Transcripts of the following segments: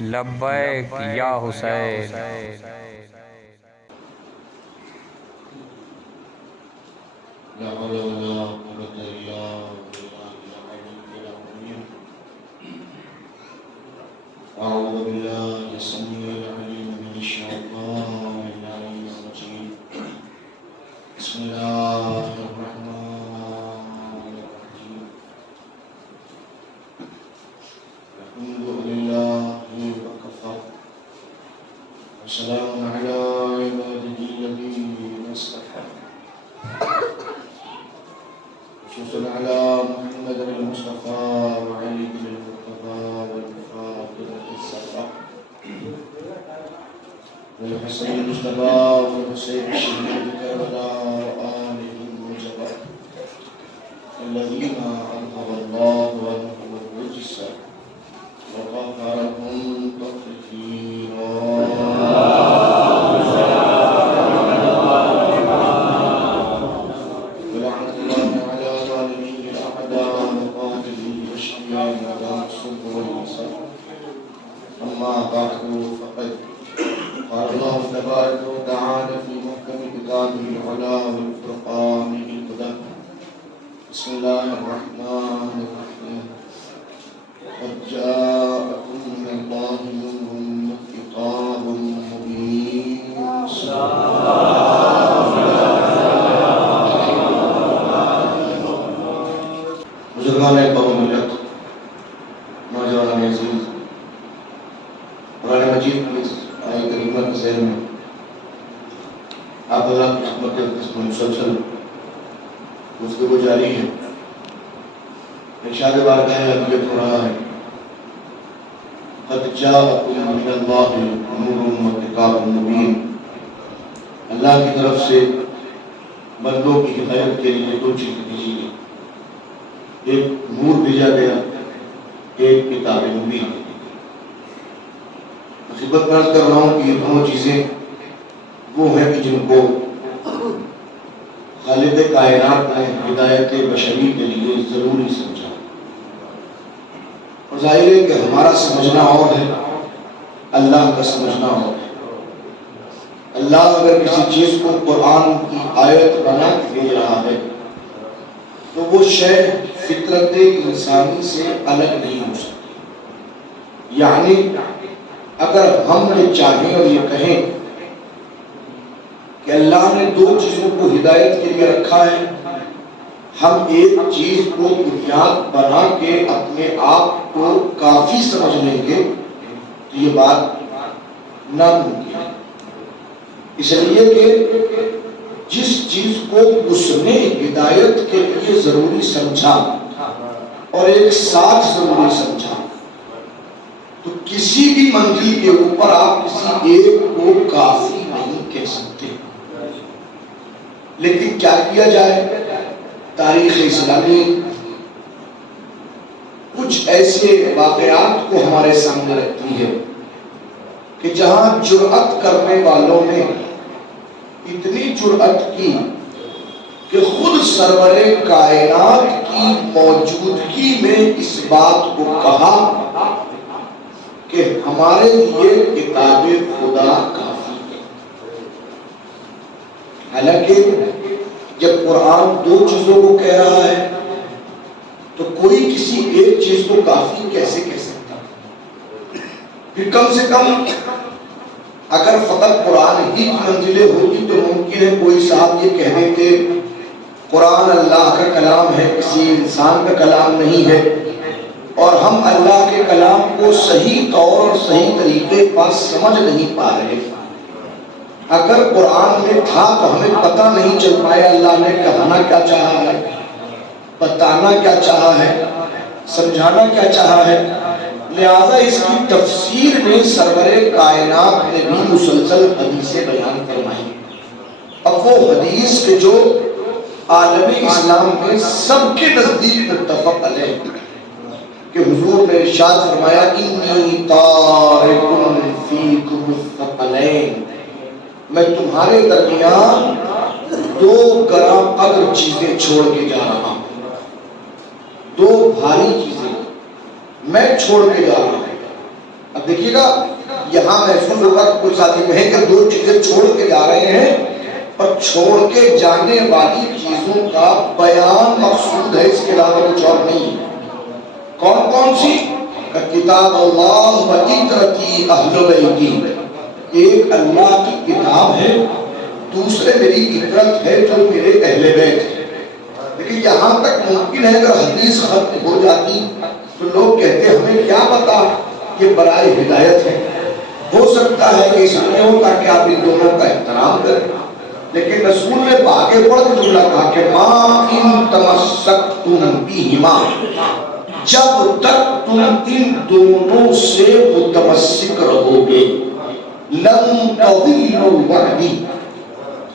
لبیک یا حسین۔ لا حول ولا قوة إلا بالله العلي العظيم. أعوذ بالله السميع العليم من الشيطان الرجيم. بسم الله الرحمن الرحيم. الحمد لله وكفى وسلام على عباده الذين اصطفى خصوصا على محمد المصطفى وعلي المرتضى والفاضل الزهراء والحسن المجتبى والحسين الشهيد كربلاء وآله المجتبى الذين أنهض الله عنهم الرجس وغفرهم تطهيرا. أما بعد فقد قال الله تبارك وتعالى في محكم كتابه العلا والفرقان الهدى. بسم الله الرحمن الرحيم. قد جاءكم من الله نور وكتاب مبين. بزرگان قوم ملت، نوجوان عزیز، قرآن مجید کی آیت کریمہ کے ذیل میں آپ اللہ کی خدمت میں مسلسل گفتگو جاری ہے. ارشاد بارگاہ عبیت ہو رہا ہے قد جاءکم من اللہ نور وکتاب مبین. اللہ کی طرف سے بندوں کی ہدایت کے لیے دو چیزیں بھیجی گئی. ایک نور بھیجا گیا، ایک کتاب مبین. خدمت میں عرض کر رہا ہوں کہ یہ دونوں چیزیں وہ ہیں کہ جن کو خالق کائنات نے ہدایت بشری کے لیے ضروری سمجھا. اور ظاہر ہے کہ ہمارا سمجھنا اور ہے، اللہ کا سمجھنا اور ہے. اللہ اگر کسی چیز کو قرآن کی آیت بنا کے بھیج رہا ہے تو وہ شے فطرت انسانی سے الگ نہیں ہو سکتی. یعنی اگر ہم یہ چاہیں اور یہ کہیں کہ اللہ نے دو چیزوں کو ہدایت کے لیے رکھا ہے، ہم ایک چیز کو بنیاد بنا کے اپنے آپ کو کافی سمجھ لیں گے تو یہ بات ناممکن ہے. اس لیے کہ جس چیز کو اس نے ہدایت کے لیے ضروری سمجھا اور ایک ساتھ ضروری سمجھا تو کسی بھی منزل کے اوپر آپ کسی ایک کو کافی نہیں کہہ سکتے. لیکن کیا کیا جائے، تاریخ اسلامی کچھ ایسے واقعات کو ہمارے سامنے رکھتی ہے کہ جہاں جرأت کرنے والوں نے اتنی جرأت کی کہ خود سرور کائنات کی موجودگی میں اس بات کو کہا کہ ہمارے لیے کتاب خدا کافی ہے. حالانکہ جب قرآن دو چیزوں کو کہہ رہا ہے تو کوئی کسی ایک چیز کو کافی کیسے کہہ سکتا؟ پھر کم سے کم اگر فقط قرآن ہی کی منزلیں ہوتی تو ممکن ہے کوئی صاحب یہ کہہ دیتے قرآن اللہ کا کلام ہے، کسی انسان کا کلام نہیں ہے، اور ہم اللہ کے کلام کو صحیح طور اور صحیح طریقے پر سمجھ نہیں پا رہے. اگر قرآن میں تھا تو ہمیں پتہ نہیں چل پایا اللہ نے کہنا کیا چاہا ہے، بتانا کیا چاہا ہے، سمجھانا کیا چاہا ہے. لہذا اس کی تفسیر میں سرور کائنات نے بھی مسلسل حدیثیں بیان فرمائی. اب وہ حدیث کے جو عالم اسلام میں سب کے نزدیک متفق علیہ کہ حضور نے ارشاد فرمایا انی تارک فیکم الثقلین، میں تمہارے درمیان دو گرام قدر چیزیں چھوڑ کے جا رہا ہوں. دو بھاری چیزیں میں چھوڑ کے جا رہا ہوں. اب دیکھیے گا یہاں محسوس ہوگا کہ کوئی ساتھی کہیں کہ دو چیزیں چھوڑ کے جا رہے ہیں اور چھوڑ کے جانے والی چیزوں کا بیان مقصود ہے، اس کے علاوہ کچھ اور نہیں۔ کون کون سی؟ کتاب اللہ و عطرتی اہل بیتی، ایک اللہ کی کتاب ہے، دوسرے میری عطرت ہے جو میرے اہل بیت ہے۔ لیکن یہاں تک ممکن ہے اگر حدیث ختم ہو جاتی تو لوگ کہتے ہمیں کیا پتا کہ برائے ہدایت ہے، ہو سکتا ہے کہ اس لیے ہو تاکہ آپ ان دونوں کا احترام کریں، لیکن رسول نے آگے بڑھ کے جملہ کہا کہ ما ان تمسکتم بہما، جب تک تم ان دونوں سے متمسک رہو گے، لن تضلوا بعدی،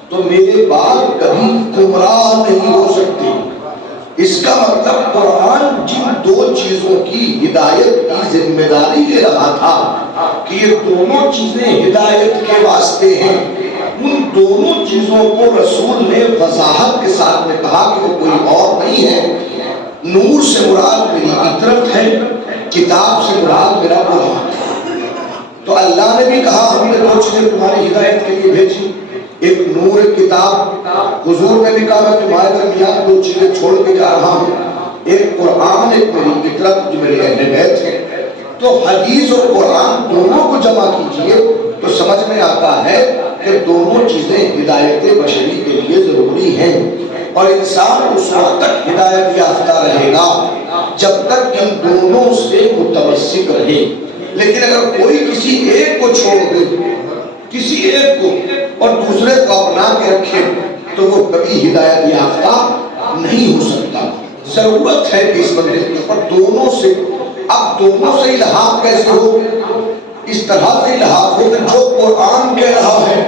تو میرے بعد کبھی گمراہ نہیں ہو سکتے۔ اس کا مطلب قرآن جن دو چیزوں کی ہدایت کی ذمہ داری لے رہا تھا کہ یہ دونوں چیزیں ہدایت کے واسطے ہیں، ان دونوں چیزوں کو رسول نے وضاحت کے ساتھ میں کہا کہ وہ کوئی اور نہیں ہے۔ نور سے مراد میری عطرت ہے، کتاب سے مراد میرا قرآن ہے۔ تو اللہ نے بھی کہا ہم نے دو چیزیں تمہاری ہدایت کے لیے بھیجی، ایک نور ایک کتاب۔ حضور نے بھی کہا میں تمہارے درمیان دو چیزیں چھوڑ کے جا رہا ہوں، ایک قرآن ایک میری عطرت جو میرے اہل بیت ہے۔ تو حدیث اور قرآن دونوں کو جمع کیجئے تو سمجھ میں آتا ہے کہ دونوں چیزیں ہدایت بشری کے لیے ضروری ہیں، اور انسان اس وقت تک ہدایت یافتہ رہے گا جب تک ان دونوں سے متمسک رہے۔ لیکن اگر کوئی کسی ایک کو چھوڑ دے، کسی ایک کو، اور دوسرے کو اپنا کے رکھے تو وہ کبھی ہدایت یافتہ نہیں ہو سکتا۔ ضرورت ہے کہ اس بندے کے اوپر دونوں سے، اب دونوں سے الحاق کیسے ہو؟ اس طرح سے الحاق ہو کہ جو قرآن کہہ رہا ہے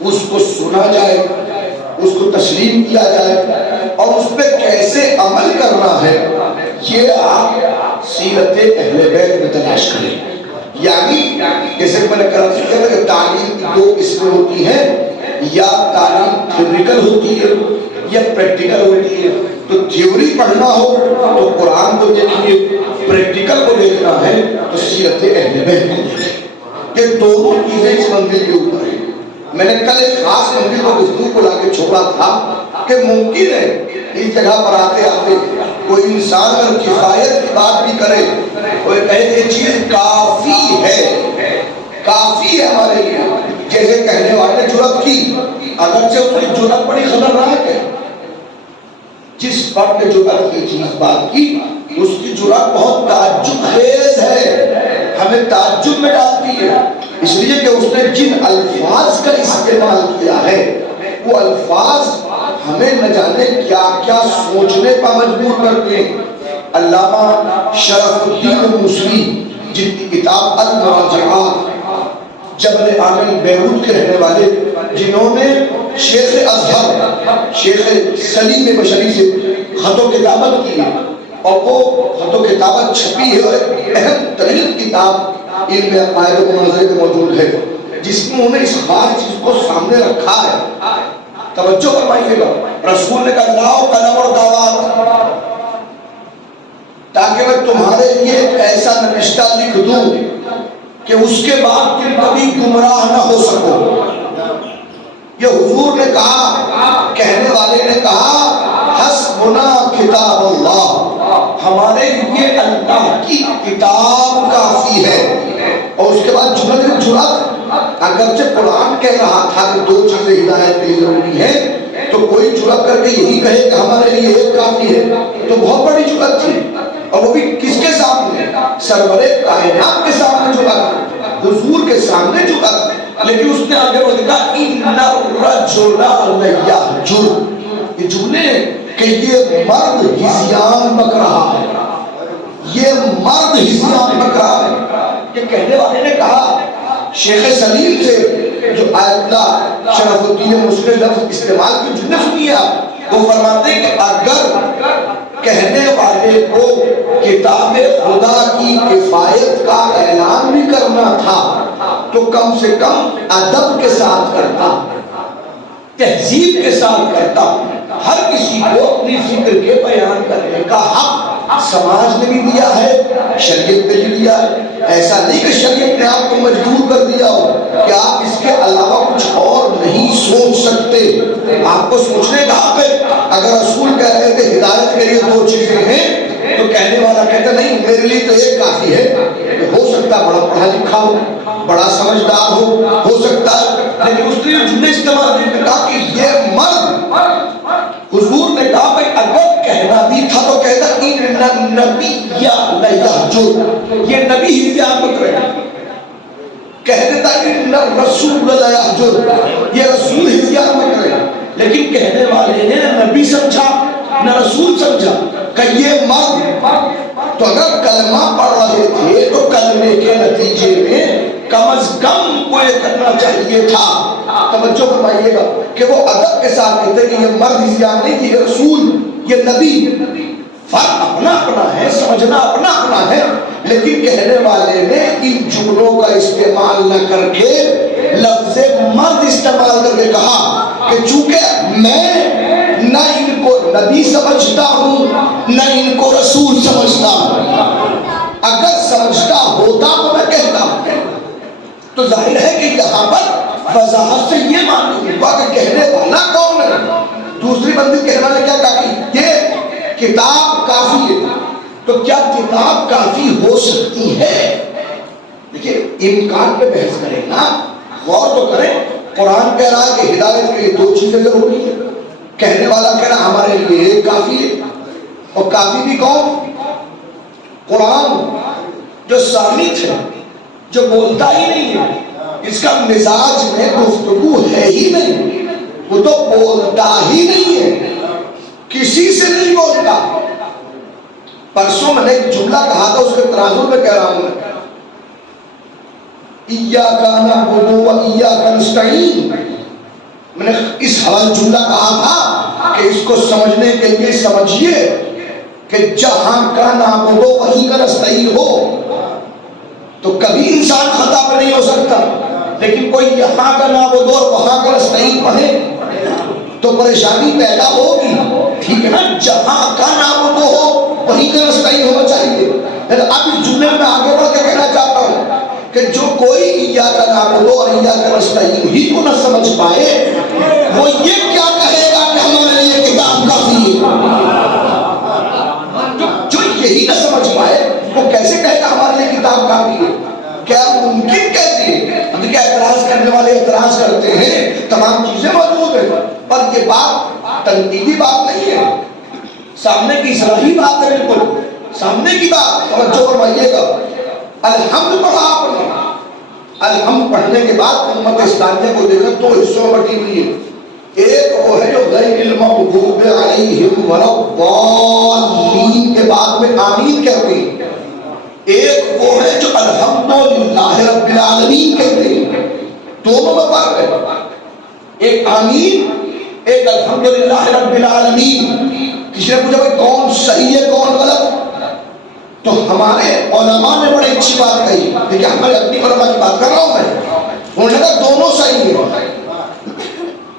اس کو سنا جائے، اس کو تسلیم کیا جائے، اور اس پہ کیسے عمل کرنا ہے یہ آپ سیرت اہل بیت میں تلاش کریں۔ یعنی جیسے میں نے کہا کہ تعلیم کی دو قسمیں ہوتی ہیں، یا تعلیم تھیوریکل ہوتی ہے یا پریکٹیکل ہوتی ہے۔ تو تھیوری پڑھنا ہو تو قرآن کو دیکھیے، پریکٹیکل کو دیکھنا ہے تو سیرت اہل بیت کو دیکھیے۔ یہ دونوں چیزیں اس منزل کے اوپر ہیں۔ میں نے کل ایک خاص منزل کو گفتگو کو لا کے چھوڑا تھا کہ ممکن ہے اس جگہ پر آتے آتے کوئی انسان اگر کفایت کی بات بھی کرے، کوئی کہے کہ یہ چیز کافی ہے، کافی ہے ہمارے لیے، جیسے کہنے والے نے جرأت کی، اگرچہ اس کی جرأت بڑی خطرناک ہے۔ جس فرد نے جرأت کی چیز بات کی، اس کی جرأت بہت تعجب خیز ہے، ہمیں تعجب میں ڈالتی ہے، اس لیے کہ اس نے جن الفاظ کا استعمال کیا ہے وہ الفاظ ہمیں نہ جانے کیا کیا سوچنے پر مجبور کرتے ہیں۔ علامہ شرف الدین موسوی جن کی کتاب المراجعات، جبل عامل بیروت کے رہنے والے، جنہوں نے شیخ ازہر شیخ سلیم بشری سے خط و کتابت کی ہے، اور وہ خط و کتابت چھپی ہے، اور ایک اہم ترین کتاب علم عقائد و مناظرے میں موجود ہے، جس میں انہوں نے اس خاص چیز کو سامنے رکھا ہے۔ توجہ فرمائیے گا، رسول نے کہا لاؤ قلم اور دعوات تاکہ میں تمہارے لیے ایک ایسا نوشتہ لکھ دوں کہ اس کے بعد تم کبھی گمراہ نہ ہو سکو۔ یہ حضور نے کہا، کہنے والے نے کہا حسبنا کتاب اللہ، ہمارے لیے اللہ کی کتاب کافی ہے۔ اور اس کے بعد جرأت، اگرچہ قرآن کہہ رہا تھا کہ دو چیزیں ہدایت کے لیے ضروری ہیں، تو کوئی جرأت کر کے یہی کہے کہ ہمارے لیے ایک کافی ہے تو بہت بڑی جرأت تھی، اور وہ بھی کس کے سامنے؟ سرور کائنات کے سامنے جرأت، حضور کے سامنے جرأت۔ لیکن اس نے آگے بڑھ کہا ان الرجل لیہجر، یہ جملے کہ یہ مرد ہذیان بک رہا ہے، یہ مرد ہذیان بک رہا ہے۔ یہ کہنے والے نے کہا شیخ سلیم سے، جو آیت اللہ شرف الدین موسوی نے لفظ استعمال کی، جملے سنیے آپ، وہ فرماتے ہیں کہ اگر کہنے والے کو کتاب خدا کی کفایت کا اعلان بھی کرنا تھا تو کم سے کم ادب کے ساتھ کرتا، تہذیب کے ساتھ کرتا۔ ہر کسی کو اپنی فکر کے بیان کرنے کا حق سماج نے بھی دیا ہے، شریعت نے بھی دیا ہے۔ ایسا نہیں کہ شریعت نے آپ کو مجبور کر دیا ہو کہ آپ اس کے علاوہ کچھ اور نہیں سوچ سکتے۔ آپ کو سوچنے کا حق ہے۔ اگر رسول کہہ رہے تھے ہدایت کے لیے دو چیزیں ہیں، تو کہنے والا کہتا نہیں میرے لیے تو ایک کافی ہے۔ ہو سکتا ہے بڑا پڑھا لکھا ہو، بڑا سمجھدار ہو سکتا ہے، لیکن اس نے جملے استعمال کر کہا کہ یہ مرد، حضور نے کہا بھائی اگر کہنا بھی تھا تو کہتا ان النبی لیہجر، یہ نبی ہی زیادت رہے، کہہ دیتا ان الرسول لیہجر، یہ رسول ہی زیادت رہے، لیکن کہنے والے نے نبی سمجھا نہ رسول سمجھا کہ یہ مرد۔ تو اگر کلمہ پڑھ رہے تھے تو کلمے کے نتیجے میں کم از کم کو یہ کرنا چاہیے تھا۔ توجہ فرمائیے گا کہ وہ ادب کے ساتھ کہتے ہیں کہ یہ مرد زیادہ نہیں، یہ رسول، یہ نبی۔ فرق اپنا اپنا ہے، سمجھنا اپنا اپنا ہے، لیکن کہنے والے نے ان جملوں کا استعمال نہ کر کے لفظ مرد استعمال کر کے کہا کہ چونکہ میں نہ ان کو نبی سمجھتا ہوں نہ ان کو رسول سمجھتا ہوں، اگر سمجھتا ہوتا تو میں کہتا ہوں۔ تو ظاہر ہے کہ یہاں پر وضاحت سے یہ معلوم ہوا کہ کہنے والا کون ہے۔ دوسری بندی کہنے والے کیا کہا کہ یہ کتاب کافی ہے۔ تو کیا کتاب کافی ہو سکتی ہے؟ دیکھیے امکان پہ بحث کریں نا، غور تو کریں۔ قرآن کہہ رہا ہے کہ ہدایت کے لیے دو چیزیں ضروری ہیں، کہنے والا کہہ رہا ہمارے لیے ایک کافی ہے، اور کافی بھی کون؟ قرآن جو سامت ہے، جو بولتا ہی نہیں ہے، اس کا مزاج میں گفتگو ہے ہی نہیں، وہ تو بولتا ہی نہیں ہے، کسی سے نہیں بولتا۔ پرسوں میں نے ایک جملہ کہا تھا، اس کے تناظر میں کہہ رہا ہوں میں، ایاک نعبد و ایاک نستعین۔ میں نے اس حوالے جملہ کہا تھا کہ اس کو سمجھنے کے لیے سمجھیے کہ جہاں کا نعبد و وہیں کا نستعین ہو تو کبھی انسان خطا پہ نہیں ہو سکتا، لیکن کوئی یہاں کا نعبد اور وہاں کا نستعین پڑھے تو پریشانی پیدا ہوگی، ٹھیک ہے نا؟ جہاں کا نعبد ہو وہیں کا نستعین ہونا چاہیے۔ اب اس جملے میں آگے بڑھ کے کہنا چاہتا ہوں کہ جو کوئی ایاک نعبد اور ایاک نستعین ہی کو نہ سمجھ پائے، وہ یہ کیا کہے گا کہ ہمارے لیے کتاب کافی ہے؟ جو یہی نہ سمجھ پائے وہ کیسے کہے گا ہمارے لیے کتاب کافی ہے؟ کیا ممکن کہتی ہے؟ کیا اعتراض کرنے والے اعتراض کرتے ہیں، تمام چیزیں موجود ہیں، پر یہ بات تنقیدی بات نہیں ہے، سامنے کی صحیح بات ہے، بالکل سامنے کی بات۔ توجہ فرمائیے گا، الحمد پڑھا آپ نے، الحمد پڑھنے کے بعد امت اسلامیہ کو دیکھا دو حصوں میں بٹی ہوئی ہے۔ ایک وہ ہے جو غیر المغضوب علیہم ولا الضالین کے بعد میں آمین کہتے ہیں، ایک وہ ہے جو الحمدللہ رب العالمین کہتے ہیں۔ دونوں میں فرق ہے، ایک آمین ایک الحمدللہ رب العالمین۔ کسی نے پوچھا بھائی کون صحیح ہے کون غلط؟ تو ہمارے علماء نے بڑی اچھی بات کہی، دیکھیں ہمارے اپنی علماء کی بات کر رہا ہوں میں، انہوں نے کہا دونوں صحیح ہیں،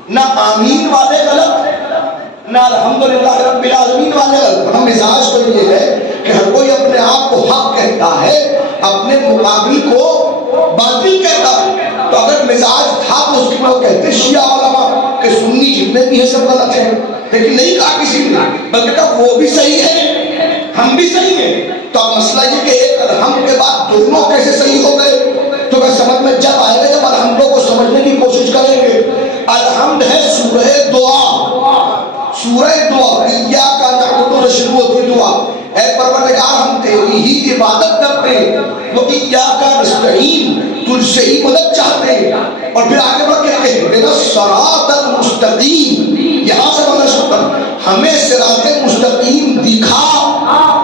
نہ آمین والے غلط نہ الحمدللہ رب العالمین والے غلط۔ ہم مزاج تو یہ ہے کہ ہر کوئی اپنے آپ کو حق کہتا ہے، اپنے مقابل کو باطل کہتا ہے۔ تو اگر مزاج تھا تو اس کے بعد کہتے شیعہ علماء کہ سنی جتنے بھی ہیں سب غلط ہیں، لیکن نہیں کہا کسی نے، بلکہ کہا وہ بھی صحیح ہے ہم بھی صحیح ہیں۔ تو اب مسئلہ یہ کہ ایک الحمد کے بعد دونوں کیسے صحیح ہو گئے؟ تو کہ سمجھ میں جب آئے گا جب الحمدوں کو سمجھنے کی کوشش کریں گے۔ الحمد ہے سورہ دعا، سورہ دعا، ایاک نعبد سے شروع ہوتی دعا، اے پروردگار ہم تیری ہی عبادت کرتے ہیں، وہ ایاک نستعین تجھ سے ہی مدد چاہتے ہیں۔ اور پھر آگے بڑھ کے کہتے ہیں اہدنا الصراط المستقیم، یہاں سے بنا شکر ہمیں صراط مستقیم دکھا،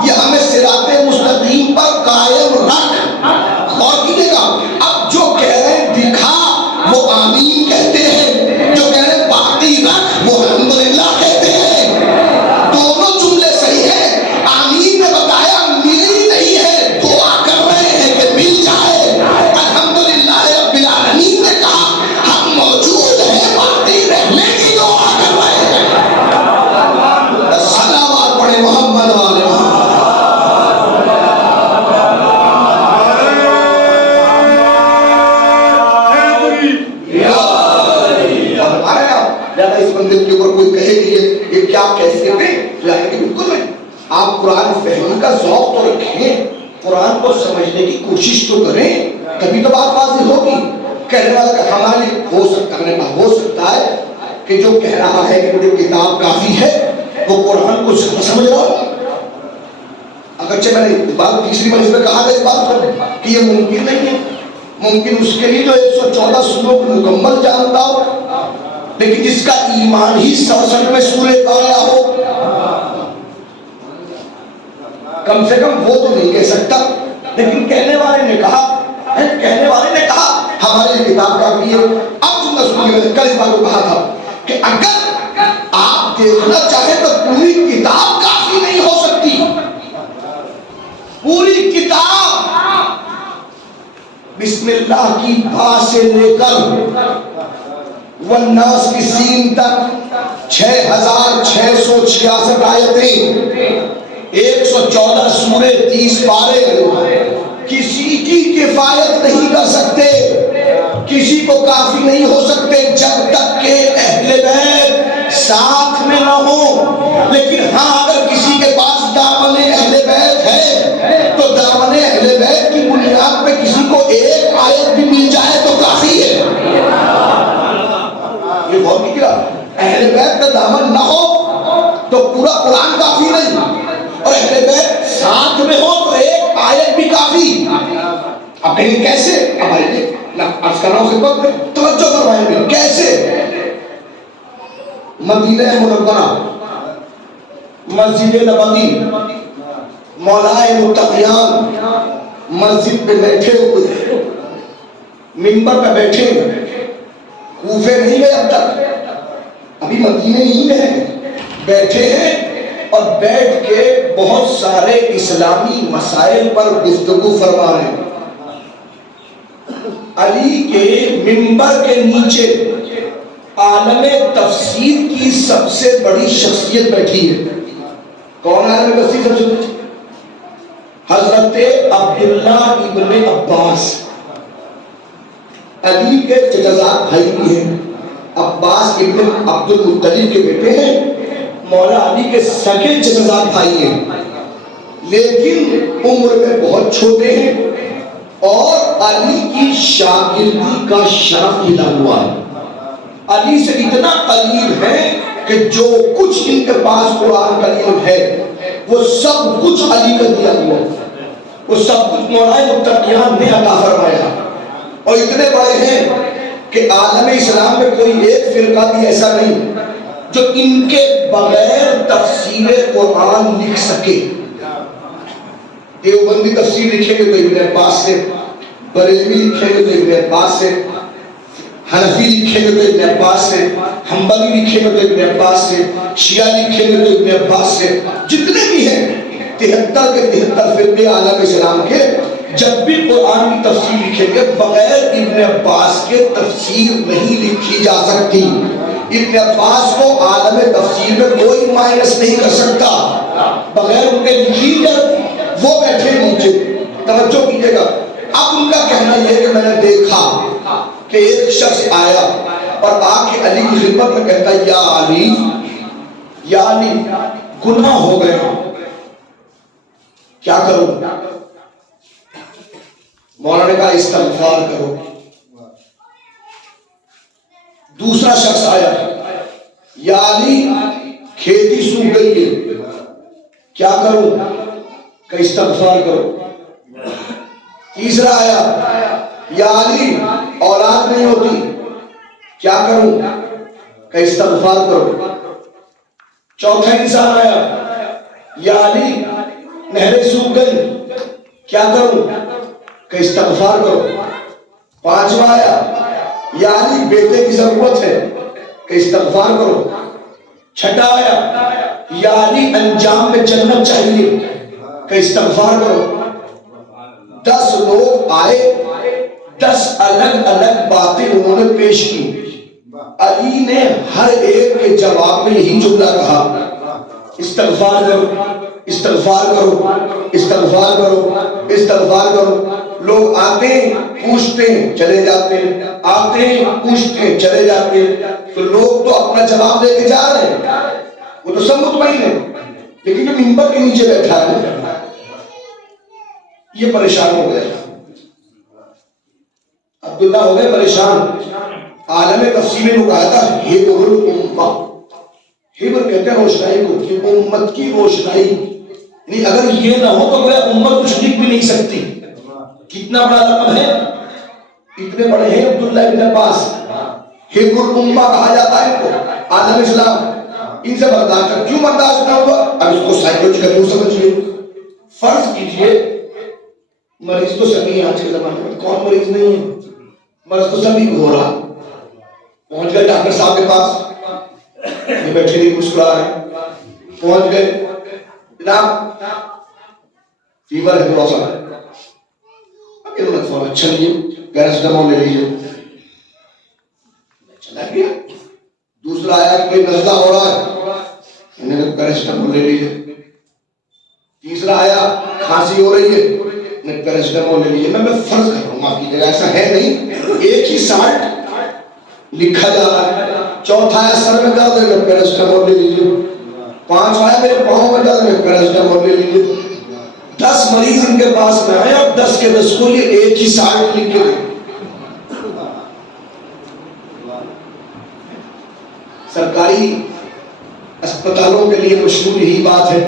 یا ہمیں صراط مستقیم پر قائم رکھ۔ اور کیجئے گا اب جو کہہ رہے ہیں دکھا وہ آمین کہتے ہیں، جو کہہ رہے ہیں باقی رکھ وہ الحمدللہ کہتے ہیں۔ دونوں جملے صحیح ہیں۔ آمین نے بتایا مل ہی نہیں ہے، دعا کر رہے ہیں کہ مل جائے۔ الحمدللہ رب العالمین نے کہا ہم موجود ہیں، باقی رہنے کی دعا کر رہے ہیں۔ صلوات پڑھے محمد والے محمد۔ کے اوپر کوئی کہے کہ یہ کیا کیفیت ہے، کہ بالکل نہیں. آپ قرآن فہمی کا ذوق تو رکھیں، قرآن کو سمجھنے کی کوشش تو کریں، تبھی تو بات واضح ہوگی. کہنے والا کہ ہمارے ہو سکتا ہے کہ جو کہہ رہا ہے کہ مجھے کتاب کافی ہے وہ قرآن کو سمجھ رہا ہو. اگرچہ میں نے بات تیسری مجلس میں کہا تھا اس بات کو کہ یہ ممکن نہیں ہے. ممکن اس کے لیے جو 114 سوروں کو مکمل جانتا ہو، لیکن جس کا ایمان ہی 67 میں سورہ گایا ہو، کم سے کم وہ تو نہیں کہہ سکتا. لیکن کہنے والے نے کہا ہمارے لیے کتاب کافی ہے. اب تم نہ سنیے، میں نے کل اس بات کو کہا تھا کہ اگر آپ دیکھنا چاہیں تو پوری کتاب کافی نہیں ہو سکتی. پوری کتاب بسم اللہ کی با سے لے کر والناس کی سین تک 6666 آیتیں، 114 سورے، 30 پارے، کسی کی کفایت نہیں کر سکتے، کسی کو کافی نہیں ہو سکتے جب تک کہ اہل بیت ساتھ میں نہ ہو. لیکن ہاں اگر کسی کے پاس دامن اہل بیت ہے تو دامن اہل بیت کی بنیاد پہ کسی کو ایک آیت بھی مل جائے تو کافی ہے. یہ غور نہیں کیا؟ اہل بیت کا دامن نہ ہو تو پورا قرآن کافی نہیں، اور اہل بیت ساتھ میں ہو تو ایک آیت بھی کافی. اب کہیں کیسے؟ اب آئیے عرض کر رہا ہوں خدمت میں، توجہ فرمائیں گے کیسے. مدینہ منورہ، مسجد نبوی، مولائے متقیان مسجد پہ بیٹھے ہوئے، منبر پہ بیٹھے، کوفے نہیں گئے اب تک، ابھی مدینے ہی میں ہیں، بیٹھے ہیں اور بیٹھ کے بہت سارے اسلامی مسائل پر گفتگو فرما رہے ہیں. علی کے منبر کے نیچے عالم تفسیر کی سب سے بڑی شخصیت بیٹھی ہے. کون عالم تفسیر سب سے بڑی؟ حضرت عبداللہ ابن عباس. علی کے چچزاد بھائی بھی ہیں، عباس ابن عبد المطلب کے بیٹے ہیں، مولا علی کے سگے چچزاد بھائی ہیں، لیکن عمر میں بہت چھوٹے ہیں اور علی کی شاگردی کا شرف ملا ہوا ہے. علی سے اتنا قریب ہے کہ جو کچھ ان کے پاس قرآن کا علم ہے وہ سب کچھ علی کا دیا ہوا، وہ سب کچھ مولا متقیان نے عطا فرمایا. اور اتنے بڑے ہیں کہ عالم اسلام میں کوئی ایک فرقہ بھی ایسا نہیں جو ان کے بغیر تفسیر قرآن لکھ سکے. دیوبندی تفسیر لکھیں گے تو ابن عباس سے، بریلوی لکھیں گے تو ابن عباس سے، حنفی لکھیں گے تو ابن عباس سے، حنبلی لکھیں گے تو ابن عباس سے، شیعہ لکھیں گے تو ابن عباس سے. جتنے بھی ہیں 73 کے 73 فرقے عالم اسلام کے، جب بھی قرآن کی تفسیر لکھیں گے بغیر ابن عباس کے تفسیر نہیں لکھی جا سکتی. ابن عباس کو عالم تفسیر میں کوئی مائنس نہیں کر سکتا، بغیر ان کے لکھی جاتی. وہ بیٹھے نیچے، توجہ کیجیے گا. اب ان کا کہنا یہ ہے کہ میں نے دیکھا کہ ایک شخص آیا اور آ کے علی کی خدمت میں کہتا ہے یا علی گناہ ہو گئے، کیا کروں؟ مولانا نے کہا استغفار کرو. دوسرا شخص آیا، یا علی کھیتی سوکھ گئی ہے، کیا کروں؟ کہ استغفار کرو. تیسرا آیا، یا علی اولاد نہیں ہوتی، کیا کروں؟ کہ استغفار کرو. چوتھا انسان آیا، یا علی نہریں سوکھ گئی، کیا کروں؟ کہ استغفار کرو. پانچواں آیا، یا علی بیٹے کی ضرورت ہے، کہ استغفار کرو. چھٹا آیا، یا علی انجام میں جنت چاہیے، کہ استغفار کرو. 10 لوگ آئے، 10 الگ الگ باتیں انہوں نے پیش کی. علی نے ہر ایک کے جواب میں یہی جملہ کہا، استغفار کرو، استغفار کرو، استغفار کرو، استغفار کرو. لوگ آتے ہیں پوچھتے ہیں چلے جاتے ہیں، آتے ہیں پوچھتے ہیں چلے جاتے ہیں. تو لوگ تو اپنا جواب دے کے جا رہے ہیں، وہ تو سب مطمئن ہے، لیکن جو منبر کے نیچے بیٹھا ہے یہ پریشان ہو گیا، عبداللہ ہو گئے پریشان۔ عالم تفسیر نے کہا تھا ہبر الامہ، ہبر کہتے ہیں روشنائی کو، کہ امت کی روشنائی، یعنی اگر یہ نہ ہو تو وہ امت کچھ لکھ بھی نہیں سکتی۔ کتنا بڑا رقم ہے، اتنے بڑے ہیں عبداللہ ابن عباس، ہبر الامہ کہا جاتا ہے ان کو، عالم اسلام۔ ان سے برداشت کر، کیوں برداشت نہ ہوا؟ اب اس کو سائیکولوجیکل یوں سمجھیے، فرض کیجئے مریض تو سبھی آج کے زمانے میں، کون مریض نہیں ہے، مرض تو سبھی کو ہو رہا، پہنچ گئے ڈاکٹر صاحب کے پاس، یہ بیٹھے نہیں مسکرا رہے، پہنچ گئے، جناب فیور ہے تھوڑا سا، اب یہ مت اچھا نہیں، پیراسیٹامول لے لیجیے، چلا گیا۔ دوسرا آیا کہ کوئی نزلہ ہو رہا ہے، انہوں نے پیراسیٹامول لے لیجیے۔ تیسرا آیا کھانسی ہو رہی ہے، پیراسیٹامول لے لیجیے۔ میں فرض کر رہا ہوں، معاف کیجیے گا، ایسا ہے نہیں، ایک ہی سالٹ لکھا جا رہا ہے۔ چوتھا آیا سر میں درد ہے، پیراسیٹامول لے لیجیے۔ پانچواں آیا میرے پاؤں میں درد ہے، پیراسیٹامول لے لیجیے۔ 10 مریض ان کے پاس میں آئے اور 10 کے 10 کو یہ ایک ہی سالٹ لکھ کے دے۔ سرکاری اسپتالوں کے لیے مشہور یہی بات ہے،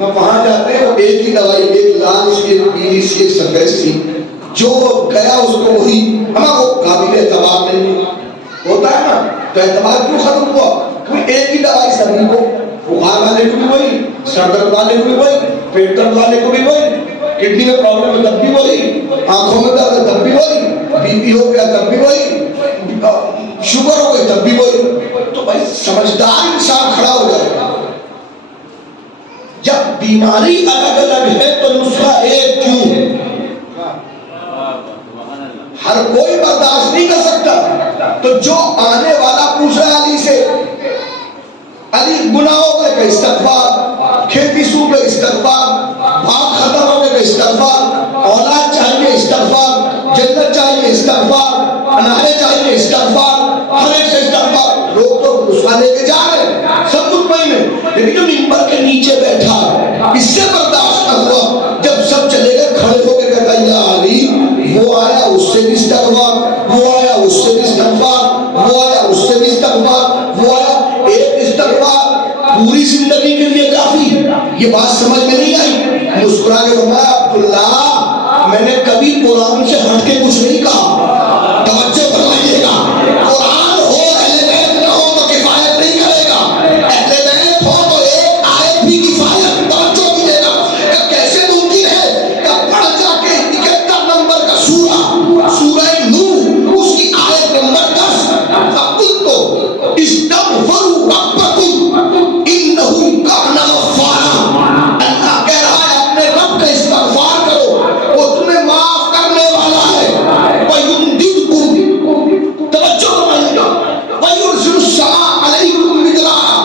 ہم وہاں جاتے ہیں وہ ایک ہی دوائی، ایک لال سی، ایک پیلی سی، ایک سفید سی، جو گیا اس کو وہی، ہمیں وہ قابل اعتبار نہیں ہوتا ہے نا، تو اعتبار کیوں ختم ہوا؟ کوئی ایک ہی دوائی سبھی کو، بخار والے کو بھی وہی، سر درد والے کو بھی وہی، پیٹ درد والے کو بھی وہی، کڈنی میں پرابلم ہے تب بھی وہی، آنکھوں میں درد ہے تب بھی وہی، بی پی ہو گیا تب بھی وہی، شوگر ہو گئی تب بھی وہی۔ تو بھائی سمجھدار انسان کھڑا ہو جائے، جب بیماری الگ الگ ہے تو نسخہ ایک کیوں؟ ہر کوئی برداشت نہیں کر سکتا۔ تو جو آنے والا پوچھ رہا علی سے، علی گناہوں کا استغفار، کھیتی سو کا استغفار، بھاگ ختم ہونے کا استغفار، اولاد چاہیے استغفار، جنت چاہیے استغفار، انارے چاہیے استغفار، ہر ایک سے استغفار۔ لوگ تو رسوا لے کے جا رہے ہیں، سب مطمئن ہے، لیکن جو منبر کے نیچے بیٹھا اس سے برداشت نہ ہوا، جب سب چلے گئے کھڑے ہو کے کہتا یا علی، وہ آیا اس سے بھی استغفار، وہ آیا اس سے بھی استغفار، وہ آیا اس سے بھی استغفار، وہ آیا، ایک استغفار پوری زندگی کے لیے کافی۔ یہ بات سمجھ میں نہیں آئی؟ مسکرا کے فرمایا عبداللہ میں نے کبھی قرآن سے ہٹ کے کچھ نہیں کہا، توجہ فرمائیے گا، قرآن ہو اہل بیت نہ ہو تو کفایت نہیں کرے گا، اہل بیت ہو تو ایک آیت بھی کفایت، توجہ کیجیے گا۔ کیسے ممکن ہے کہ پڑھ جا کے 71 نمبر کا سورہ، سورہ نور، اس کی آیت نمبر 10، فَقُلْتُ اسْتَغْفِرُوا رَبَّكُمْ إِنَّهُ كَانَ غَفَّارًا۔ اللہ کہہ رہا ہے اپنے رب کا استغفار کرو، وہ تمہیں معاف کرنے والا ہے۔ وَيُمْدِدْكُمْ، توجہ فرمائیے گا، وَيُرْسِلُ السَّمَاءَ عَلَيْكُمْ مِدْرَارًا،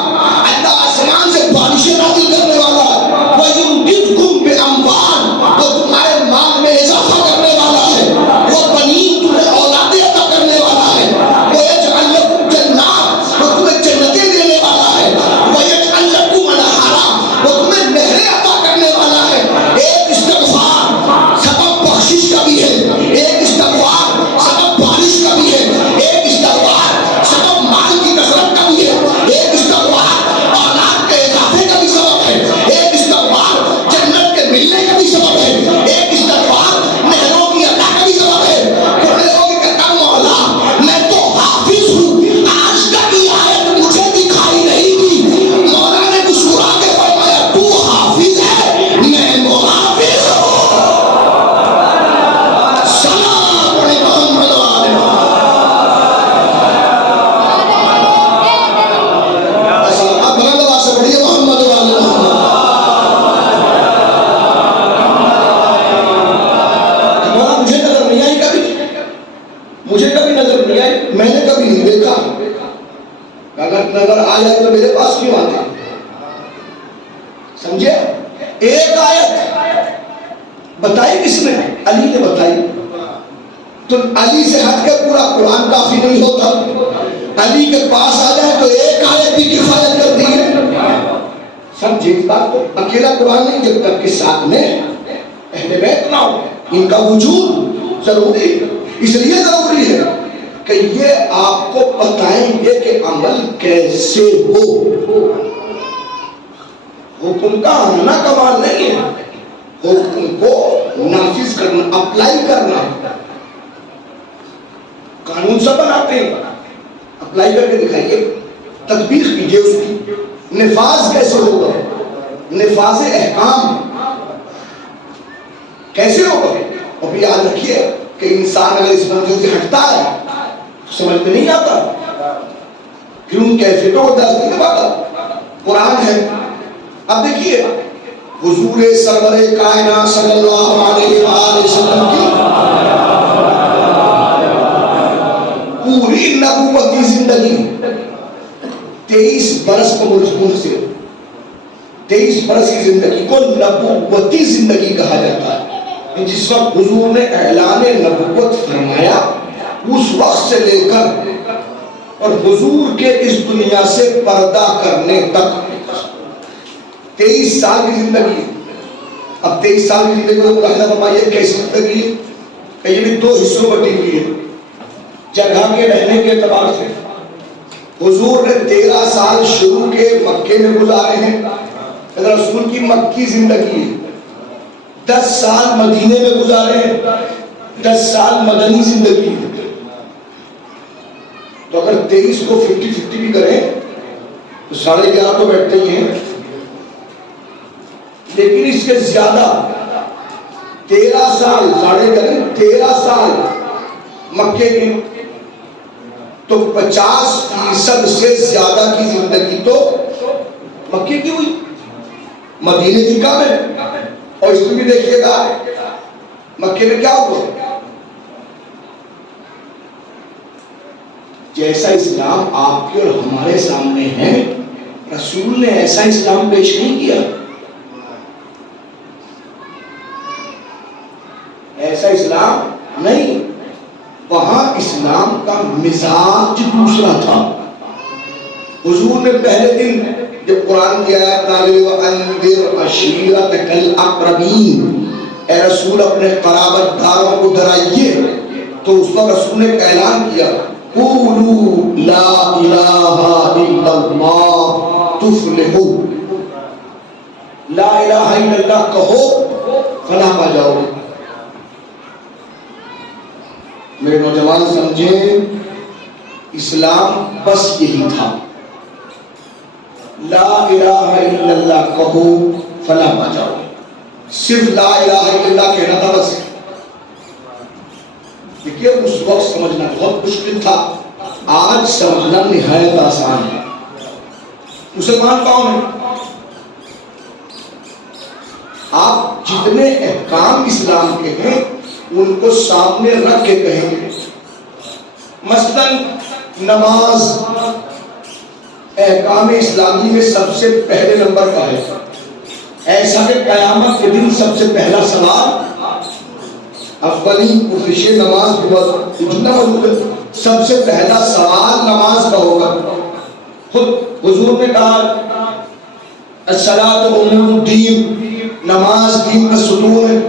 اللہ آسمان سے بارشیں نازل کرنے والا ہے۔ وَيُمْدِدْكُمْ بِأَمْوَالٍ، وہ تمہارے مال میں اضافہ کرنے والا ہے۔ وَبَنِينَ، تمہیں اولادیں عطا کرنے والا ہے۔ وَيَجْعَلْ لَكُمْ جَنَّاتٍ، وہ تمہیں جنتیں دینے والا ہے۔ وَيَجْعَلْ لَكُمْ أَنْهَارًا، وہ تمہیں نہریں عطا کرنے والا ہے۔ ایک استغفار سبب بخشش کا بھی ہے، ایک استغفار سبب بارش کا بھی ہے، ایک استغفار سبب مال کی کثرت کا بھی ہے، ایک استغفار اولاد کے اضافے کا بھی سبب ہے، ایک استغفار جنت کے ملنے کا بھی سبب ہے، ایک استغفار نہروں کی عطا کا بھی سبب ہے۔ کھڑے ہو کے کہتا ہوں مولا میں تو حافظ ہوں، آج تک یہ آیت مجھے دکھائی نہیں دی۔ مولا نے مسکرا کے فرمایا تو حافظ ہے، میں محافظ ہوں۔ سلام علیکم محمد وعلیہ السلام۔ آپ بلند آواز سے پڑھیے محمد وعلیہ محمد۔ مولا مجھے نظر نہیں آئی کبھی، مجھے کبھی نظر نہیں آئی، میں نے کبھی نہیں دیکھا، اگر نظر آ جائے تو میرے پاس کیوں آتے؟ سمجھے؟ ایک آیت بتائی کس نے؟ علی نے بتائی۔ تو علی سے ہٹ کے پورا قرآن کافی نہیں ہوتا، علی کے پاس آ جائے تو ایک آیت بھی کفایت کرتی ہے. سمجھے اس بات کو؟ اکیلا قرآن نہیں، جب تک کہ ساتھ میں اہل بیت نہ ہو. ان کا وجود ضروری، اس لیے ضروری ہے کہ یہ آپ کو بتائیں گے کہ عمل کیسے ہو. حکم کا آنا کمال نہیں ہے، حکم کو نافذ کرنا، اپلائی کرنا. قانون سب بناتے ہیں، اپلائی کر کے دکھائیے، تطبیق کیجئے اس کی. نفاذ کیسے ہوگا؟ نفاذ احکام کیسے ہوگا؟ اور بھی یاد رکھیے کہ انسان اگر اس منزل سے ہٹتا ہے تو سمجھ میں نہیں آتا، کیوں کیفیتوں کو درست نہیں پاتا. قرآن ہے. اب دیکھیے حضور سرور کائنات صلی اللہ علیہ وآلہ وسلم کی پوری نبوتی زندگی 23 برس کو مجموع سے 23 برس کی زندگی کو نبوتی زندگی کہا جاتا ہے. جس وقت حضور نے اعلان نبوت فرمایا اس وقت سے لے کر اور حضور کے اس دنیا سے پردہ کرنے تک 23 سال کی زندگی. اب 23 سال کی زندگی کو ملاحظہ فرمائیے کیسی زندگی ہے کہ یہ بھی 2 حصوں بٹی ہوئی ہے. جگہ کے رہنے کے اعتبار سے حضور نے 13 سال شروع کے مکے میں گزارے ہیں، رسول کی مکی زندگی. 10 سال مدینے میں گزارے ہیں، 10 سال مدنی زندگی. تو اگر 23 کو 50-50 بھی کریں تو 11.5 تو بیٹھتے ہی ہیں. لیکن اس کے زیادہ 13 سال 13 سال مکے کی، تو 50% سے زیادہ کی زندگی تو مکے کی ہوئی، مدینے کی کم ہے. اور اس میں بھی دیکھیے گا مکے میں کیا ہوا، جیسا اسلام آپ کے اور ہمارے سامنے ہے رسول نے ایسا اسلام پیش نہیں کیا. ایسا اسلام نہیں، وہاں اسلام کا مزاج دوسرا تھا. حضور نے پہلے دن جب قرآن کی آیت نازل وَأَنذِرْ عَشِيرَتَكَ الْأَقْرَبِينَ، اے رسول اپنے قرابت داروں کو ڈرائیے، تو اس وقت رسول نے ایک اعلان کیا قُولُوا لَا إِلَٰهَ إِلَّا اللَّهُ تُفْلِحُوا. لا الہ الا اللہ کہو فلاح پا جاؤ گے. میرے نوجوان سمجھیں اسلام بس یہی تھا، لا الہ الا اللہ کہو فلاح پا جاؤ. صرف لا الہ الا اللہ کہنا تھا بس. دیکھیے اس وقت سمجھنا بہت مشکل تھا، آج سمجھنا نہایت آسان ہے. مسلمان کون ہے؟ آپ جتنے احکام اسلام کے ہیں ان کو سامنے رکھ کے کہیں گے. مثلاً نماز احکام اسلامی میں سب سے پہلے نمبر کا ہے. ایسا کہ قیامت کے دن سب سے پہلا سوال اولی پرسش نماز جتنا موجود ہے، سب سے پہلا سوال نماز کا ہوگا. خود حضور نے کہا الصلاۃ عمود الدین، نماز دین کا ستون ہے.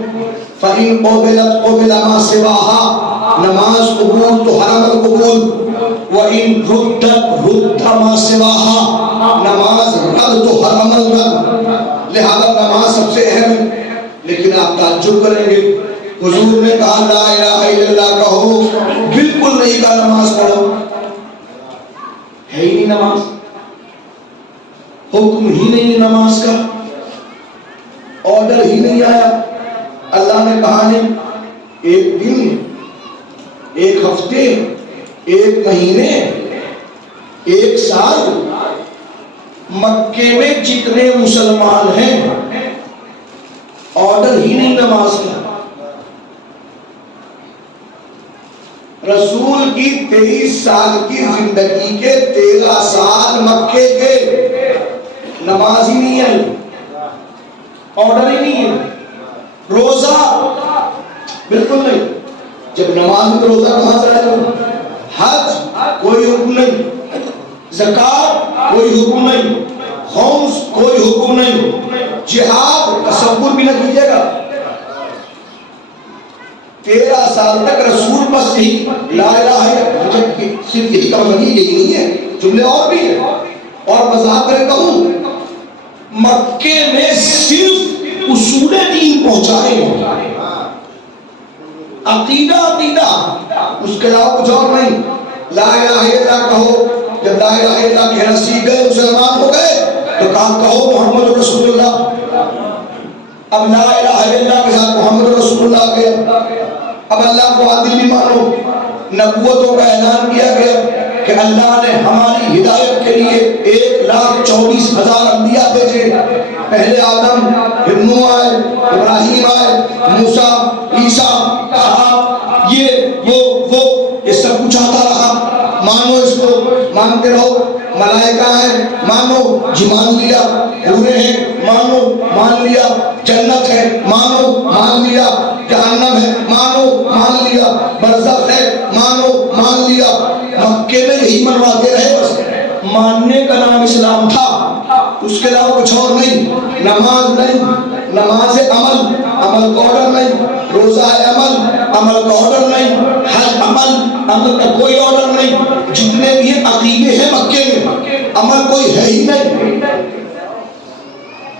فَإِنْ قُبِلَتْ قُبِلَ مَا سِوَاهَا، نماز قبول تو ہر عمل قبول. وَإِنْ رُدَّتْ رُدَّ مَا سِوَاهَا، نماز رد تو ہر عمل رد. لہذا نماز سب سے اہم ہے. لیکن آپ تعجب کریں گے حضور نے کہا لا الہ الا اللہ کہو، بالکل نہیں کہا نماز پڑھو. ہے ہی نہیں نماز، حکم ہی نہیں نماز کا، آرڈر ہی نہیں آیا. اللہ نے کہا نہیں ایک دن، ایک ہفتے، ایک مہینے، ایک سال مکے میں جتنے مسلمان ہیں آرڈر ہی نہیں نماز کا. رسول کی 23 سال کی زندگی کے 13 سال مکے کے نماز ہی نہیں ہے، آرڈر ہی نہیں ہے. روزہ بالکل نہیں. جب نماز میں روزہ کہاں سے آئے گا؟ حج کوئی حکم نہیں. زکات کوئی حکم نہیں، خمس کوئی حکم نہیں، جہاد تصور بھی نہ کیجیے گا۔ 13 سال تک رسول بس یہی لا الہ الا اللہ، صرف یہی کا مطلب یہی نہیں ہے، جملے اور بھی ہیں۔ اور بذات کہوں مکے میں صرف اصول دین پہنچائے ہیں، عقیدہ اس کے علاوہ کچھ اور نہیں۔ لا الہ الا اللہ کہو، جب لا الہ الا اللہ کہنا سیکھ گئے، مسلمان ہو گئے، تو کہو محمد رسول اللہ۔ اب لا الہ الا اللہ کے ساتھ محمد رسول اللہ آ گیا، اب اللہ کو عادل بھی مانو۔ نبوتوں کا اعلان کیا گیا کہ اللہ نے ہماری ہدایت کے لیے 1,24,000 انبیاء بھیجے، پہلے آدم، پھر نوح آئے، ابراہیم آئے، موسیٰ، عیسیٰ، یہ سب کچھ آتا رہا۔ مانو اس کو، مانتے رہو۔ ملائکہ ہیں، مانو، جی مان لیا۔ حوریں ہیں، مانو، مان لیا۔ جنت ہے، مانو، مان لیا۔ جہنم ہے، مانو، مان لیا۔ برزخ ہے، مانو، مان لیا۔ مکے میں یہی منواتے رہے، بس ماننے کا نام اسلام تھا، اس کے علاوہ کچھ اور نہیں۔ نماز نہیں، نماز عمل، عمل کا آرڈر نہیں۔ روزہ عمل، عمل کا آرڈر نہیں۔ حج عمل، عمل کا کوئی آرڈر نہیں۔ جتنے بھی عقیدے ہیں مکے میں، عمل کوئی ہے ہی نہیں۔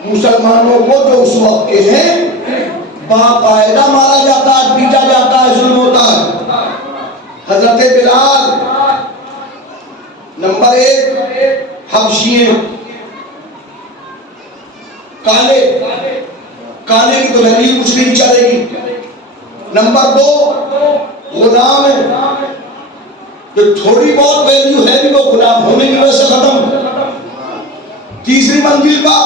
مسلمانوں کو جو اس وقت کے ہیں باقاعدہ مارا جاتا ہے، پیٹا جاتا ہے، ظلم ہوتا ہے۔ حضرت بلال نمبر 1 حبشی ہیں، کالے کی تو دلیل کچھ نہیں چلے گی۔ نمبر 2 غلام ہیں، جو تھوڑی بہت ویلیو ہے بھی وہ غلام ہونے کی وجہ سے ختم۔ تیسری منزل کا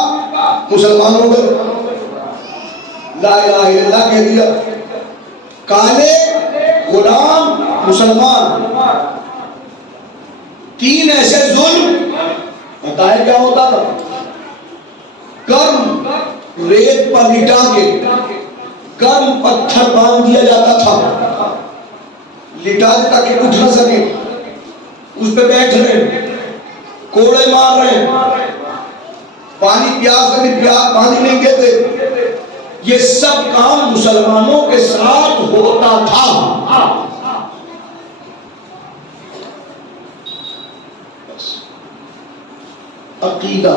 مسلمان ہو گئے، لا الہ الا اللہ کہہ دیا۔ کالے، غلام، مسلمان، 3 ایسے ظلم۔ بتائیں کیا ہوتا تھا؟ گرم ریت پر لٹا کے گرم پتھر باندھ دیا جاتا تھا، لٹا دے تاکہ اٹھ نہ سکے، اس پہ بیٹھ رہے، کوڑے مار رہے، پانی پیاس لگی، پانی نہیں دیتے۔ یہ سب کام مسلمانوں کے ساتھ ہوتا تھا۔ عقیدہ،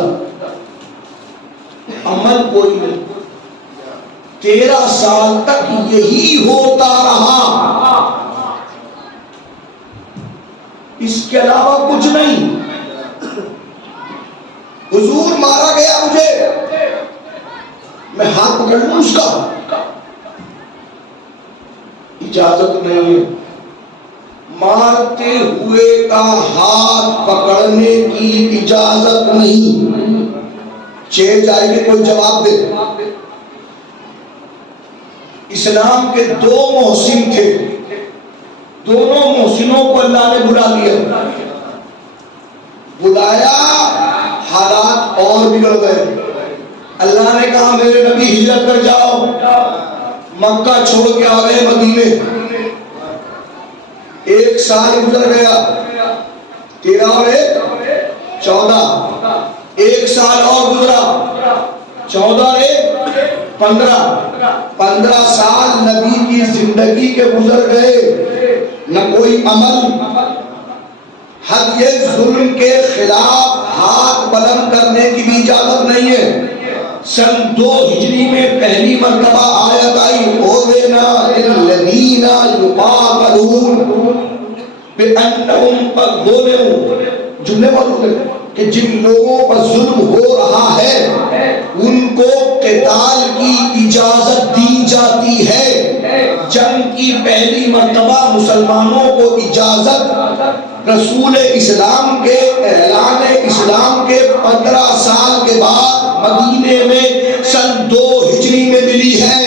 عمل کوئی نہیں۔ 13 سال تک یہی ہوتا رہا، اس کے علاوہ کچھ نہیں۔ حضور مارا گیا، مجھے میں ہاتھ پکڑ لوں اس کا، اجازت نہیں ہے۔ مارتے ہوئے کا ہاتھ پکڑنے کی اجازت نہیں۔ چیز جائے کہ کوئی جواب دے۔ اسلام کے 2 محسن تھے، دونوں محسنوں کو اللہ نے بلا لیا، بلایا، حالات اور بگڑ گئے۔ اللہ نے کہا میرے نبی ہجرت کر جاؤ، مکہ چھوڑ کے آ گئے مدینے۔ 1 سال گزر گیا، 13 اور 1 14، 1 سال اور گزرا، 14 اور 1 15 سال نبی کی زندگی کے گزر گئے، نہ کوئی عمل۔ حد یہ ظلم کے خلاف ہاتھ بلند کرنے کی بھی اجازت نہیں ہے۔ سن 2 ہجری میں پہلی مرتبہ آیت آئی، اُذِنَ لِلَّذِينَ يُقَاتَلُونَ بِأَنَّهُمْ قَدْ ظُلِمُوا۔ جملے موجود ہیں کہ جن لوگوں پر ظلم ہو رہا ہے ان کو قتال کی اجازت دی جاتی ہے۔ جنگ کی پہلی مرتبہ مسلمانوں کو اجازت رسول اسلام کے اعلان اسلام کے 15 سال کے بعد مدینے میں سن 2 ہجری میں ملی ہے،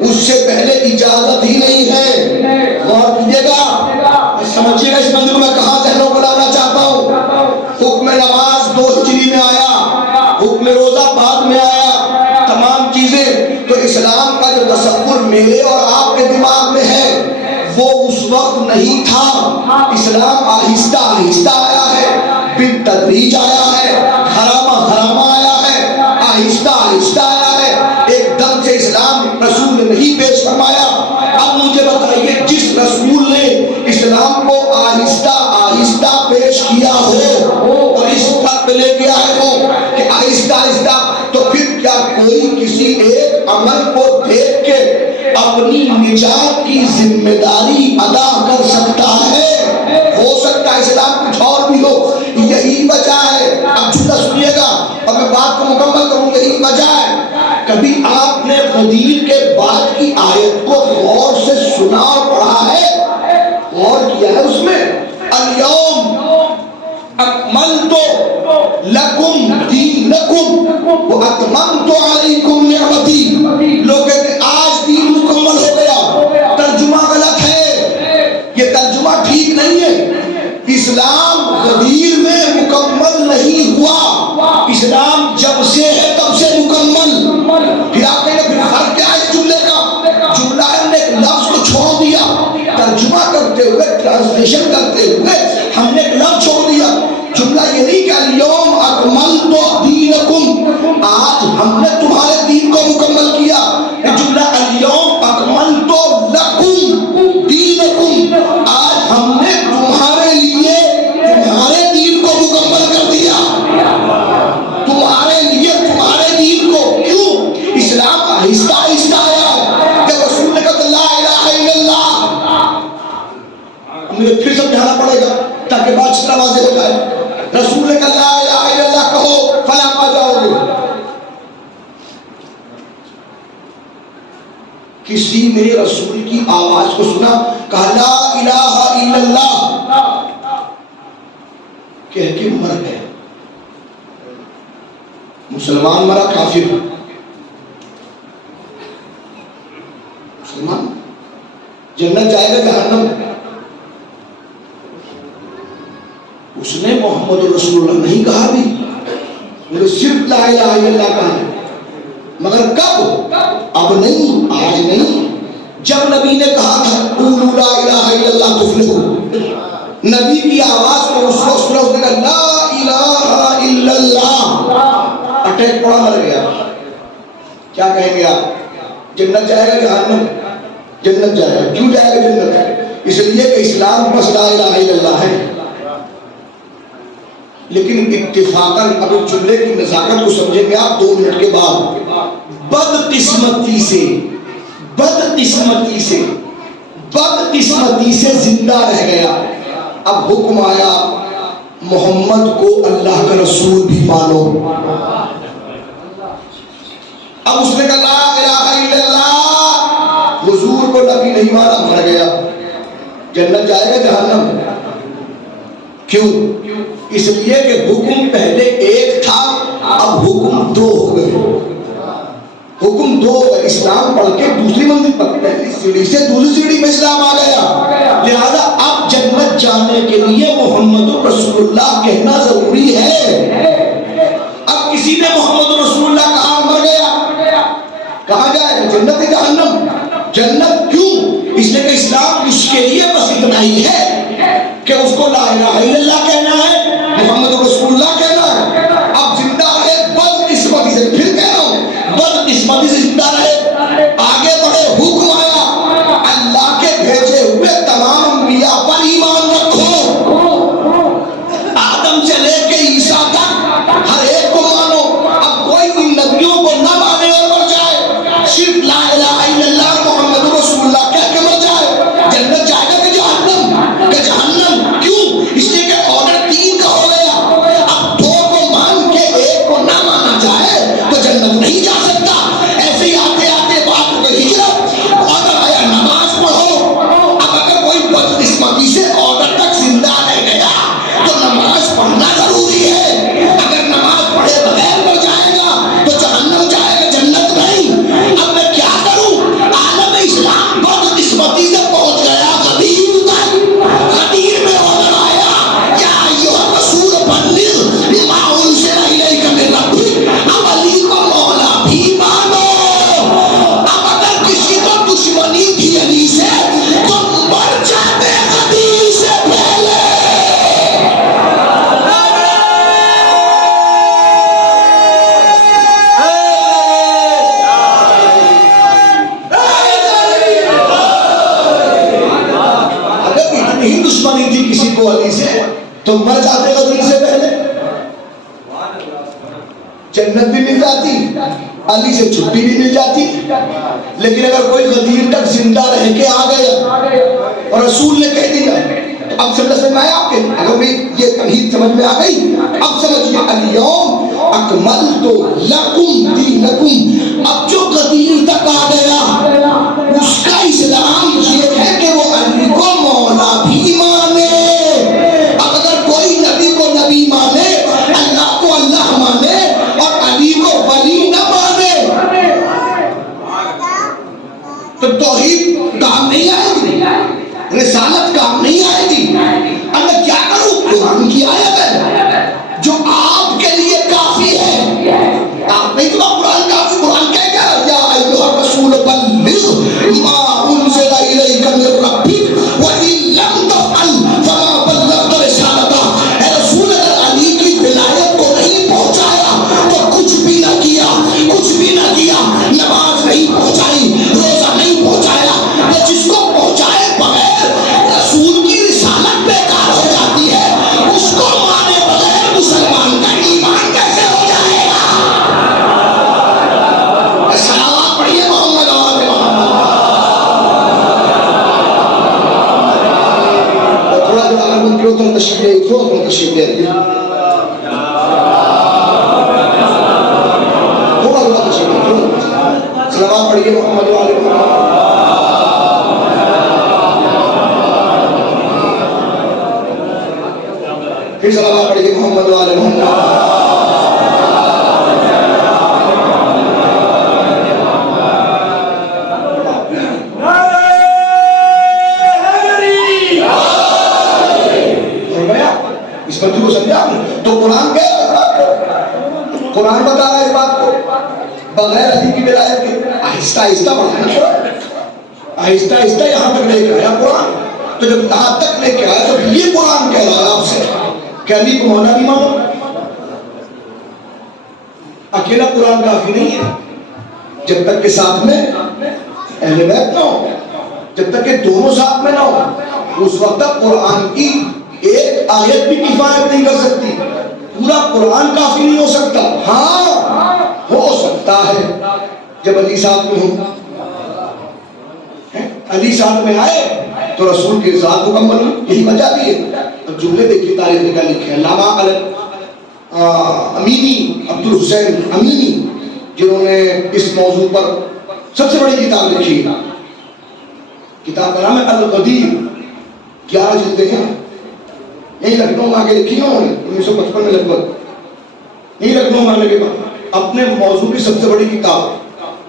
اس سے پہلے اجازت ہی نہیں ہے۔ غور کیجیے گا، سمجھیے گا اس منظور میں کہاں ذہنوں کو لانا چاہتا ہوں۔ حکم نماز 2 ہجری میں آیا، حکم روزہ بعد میں آیا، تمام چیزیں۔ تو اسلام کا جو تصور میرے اور آپ کے دماغ میں ہے وہ اس وقت نہیں تھا۔ اسلام آہستہ آہستہ آیا ہے، بالتدریج آیا ہے، حرامہ حرامہ آیا ہے، آہستہ آہستہ آیا ہے، ایک دم سے اسلام رسول نے نہیں پیش فرمایا۔ اب مجھے بتائیے جس رسول نے اسلام کو آہستہ آہستہ پیش کیا ہو اور اس حد پہ لے کے آئے ہو کہ آہستہ آہستہ، تو پھر کیا کوئی کسی ایک عمل کو دیکھ کے اپنی نجات کی ذمہ داری ادا کر سکتا ہے؟ ہو سکتا ہے اسلام کچھ اور بھی ہو، یہی وجہ ہے۔ اب جملہ سنیے گا اور میں بات کو مکمل کروں، یہی وجہ ہے۔ کبھی آپ نے غدیر کے بعد کی آیت کو غور سے سنا اور پڑھا ہے، غور کیا ہے اس میں؟ الیوم اکملت لکم دینکم واتممت علیکم نعمتی۔ لوگ کہتے ہیں آج دین مکمل ہو گیا، ترجمہ غلط ہے، یہ ترجمہ ٹھیک نہیں ہے۔ اسلام غدیر میں مکمل نہیں ہوا، اسلام جب سے ہے تب سے مکمل۔ پھر آپ کہیں گے پھر فرق کیا ہے اس جملے کا؟ جملہ ہے نے ایک لفظ کو چھوڑ دیا، ترجمہ کرتے ہوئے، ٹرانسلیشن کرتے ہوئے ہم نے ایک لفظ چھوڑ دیا۔ جملہ یہ نہیں کہ اليوم اکملت دینکم، آج ہم نے تمہارے دین کو مکمل کیا۔ یہ جملہ اليوم اکملت لکم دینکم، آج ہم نے تمہارے لیے تمہارے دین کو مکمل کر دیا، تمہارے لیے تمہارے دین کو۔ کیوں؟ اسلام آہستہ آہستہ آیا ہے۔ جب رسول نے کہا لا الہ الا اللہ، مجھے پھر سمجھانا پڑے گا تاکہ بات اچھی طرح واضح ہو جائے۔ رسول نے کہا لا الہ الا اللہ کہو فلاں پا جاؤ گے۔ کسی نے رسول کی آواز کو سنا، کہا لا الہ الا اللہ، کہہ کے مر گئے۔ مسلمان مرا کافر، مسلمان جنت جائے گا جہنم۔ اس نے محمد رسول اللہ نہیں کہا بھی، انہوں نے صرف لا الہ الا اللہ کہا، مگر کب؟ اب نہیں، آج نہیں۔ جب نبی نے کہا تھا قولوا لا الہ الا اللہ تفلحوا، نبی کی آواز کو اس وقت سنا، اس نے کہا لا الہ الا اللہ، اٹیک پڑا مر گیا۔ کیا کہیں گے آپ؟ جنت جائے گا جہنم؟ جنت جائے گا۔ کیوں جائے گا جنت؟ اس لیے کہ اسلام بس لا الہ الا اللہ ہے۔ لیکن اتفاقاً اب اس جملے کی نزاکت کو سمجھیں گے آپ 2 منٹ کے بعد، بدقسمتی سے زندہ رہ گیا۔ اب حکم آیا محمد کو اللہ کا رسول بھی مانو۔ اب اس نے کہا لا الہ الا اللہ، حضور کو نبی نہیں مانا، مر گیا۔ جنت جائے گا جہنم؟ کیوں؟ اس لیے کہ حکم پہلے ایک تھا، اب حکم 2 ہو گئے، حکم 2 ہو گئے۔ اسلام پڑھ کے دوسری منزل پر، پہلی سیڑھی سے دوسری سیڑھی میں اسلام آ گیا، لہذا اب جنت جانے کے لیے محمد رسول اللہ کہنا ضروری ہے۔ اب کسی نے محمد رسول اللہ کہا، مر گیا، کہاں جائے گا؟ جنت ہے جہنم؟ جنت کیوں؟ اس لیے کہ اسلام اس کے لیے بس اتنا ہی ہے کہ اس کو لا الہ الا اللہ کہنا ہے، محمد رسول اللہ کہنا ہے۔ اب زندہ رہے بدقسمتی سے، پھر کہہ رہا ہوں بدقسمتی سے زندہ رہے، آگے بڑھے، حکم آیا اللہ کے بھیجے ہوئے تمام انبیاء پر ایمان رکھو، آدم سے لے کے عیسیٰ تک ہر ایک کو مانو۔ اب کوئی ان نبیوں کو نہ مانے اور مر جائے، صرف لا الہ الا اللہ محمد رسول اللہ کہہ کے مر جائے، جنت جائے گا کہ جہنم؟ کہ جہنم۔ کیوں؟ اس لیے کہ آرڈر 3 نہیں دشمنی تھی کسی کو علی سے تو مر جاتے غدیر سے پہلے، جنت بھی مل جاتی، علی سے چھٹی بھی مل جاتی. لیکن اگر کوئی غدیر تک زندہ رہ کے آ گیا اور رسول نے کہہ دیا تو اب سمجھ میں آیا آپ کے، اگر بھی یہ تمہید سمجھ میں آ گئی اب سمجھیے الیوم اکملت لکم دینکم. اب جو غدیر تک آ گیا اس کا اسلام یہ ہے کہ وہ علی کو مولا بھی مانے. اب اگر کوئی نبی کو نبی مانے، اللہ کو اللہ مانے اور علی کو ولی نہ مانے تو توحید کام نہیں آئے گی، رسالت کام نہیں آئے گی. اب میں کیا کروں؟ قرآن کی آیت ہے جو آپ کے لیے کافی ہے. آپ نہیں تو قرآن کافی، قرآن کہہ گیا یا ایھا الرسول بلغ ما انزل الیک من ربک وان لم تفعل فما بلغت رسالتہ. اے رسول اگر علی کی ولایت کو نہیں پہنچایا تو کچھ بھی نہ کیا، کچھ بھی نہ کیا. نماز نہیں پہنچائی، روزہ نہیں پہنچایا. یہ جس کو پہنچائے بغیر رسول کی رسالت بیکار ہو جاتی ہے، اس کو مانے بغیر مسلمان کا ایمان کیسے ہو جائے گا؟ صلوات پڑھیے محمد آل محمد. تھوڑا تھوڑا اگر ممکن ہو تو تشریف تھوڑا تشریف لے آئیے، تھوڑا تھوڑا تشریف تھوڑا. صلوات پڑھیے محمد آل محمد. پھر صلوات پڑھیے محمد آل محمد. اس بات کو سمجھا تو قرآن کہہ رہا ہے، قرآن بتا رہا ہے اس بات کو بغیر علی کی ولایت کے. آہستہ آہستہ بڑھانا شروع، آہستہ آہستہ یہاں تک لے کے آیا قرآن. تو جب یہاں تک لے کے آیا تو یہ قرآن کہہ رہا ہے آپ سے کہ علی کو مولا بھی مانو. اکیلا قرآن کافی نہیں ہے جب تک کہ ساتھ میں اہل بیت نہ ہو، جب تک کہ دونوں ساتھ میں نہ ہو اس وقت تک قرآن کی ایک آیت بھی کفایت نہیں کر سکتی، پورا قرآن کافی نہیں ہو سکتا. ہاں ہو سکتا ہے جب علی ساتھ میں ہو. علی ساتھ میں آئے تو رسول کے ساتھ مکمل ہو. یہی وجہ بھی ہے. اب جملے دیکھیے تاریخ کا لکھے علامہ امینی، عبد الحسین امینی، جنہوں نے اس موضوع پر سب سے بڑی کتاب لکھی. کتاب کا نام ہے الغدیر، 11 جلدیں ہیں. یہی لکھنؤ میں آگے لکھی انہوں نے 1955 میں لگ بھگ. یہی لکھنؤ میں آنے کے بعد اپنے موضوع کی سب سے بڑی کتاب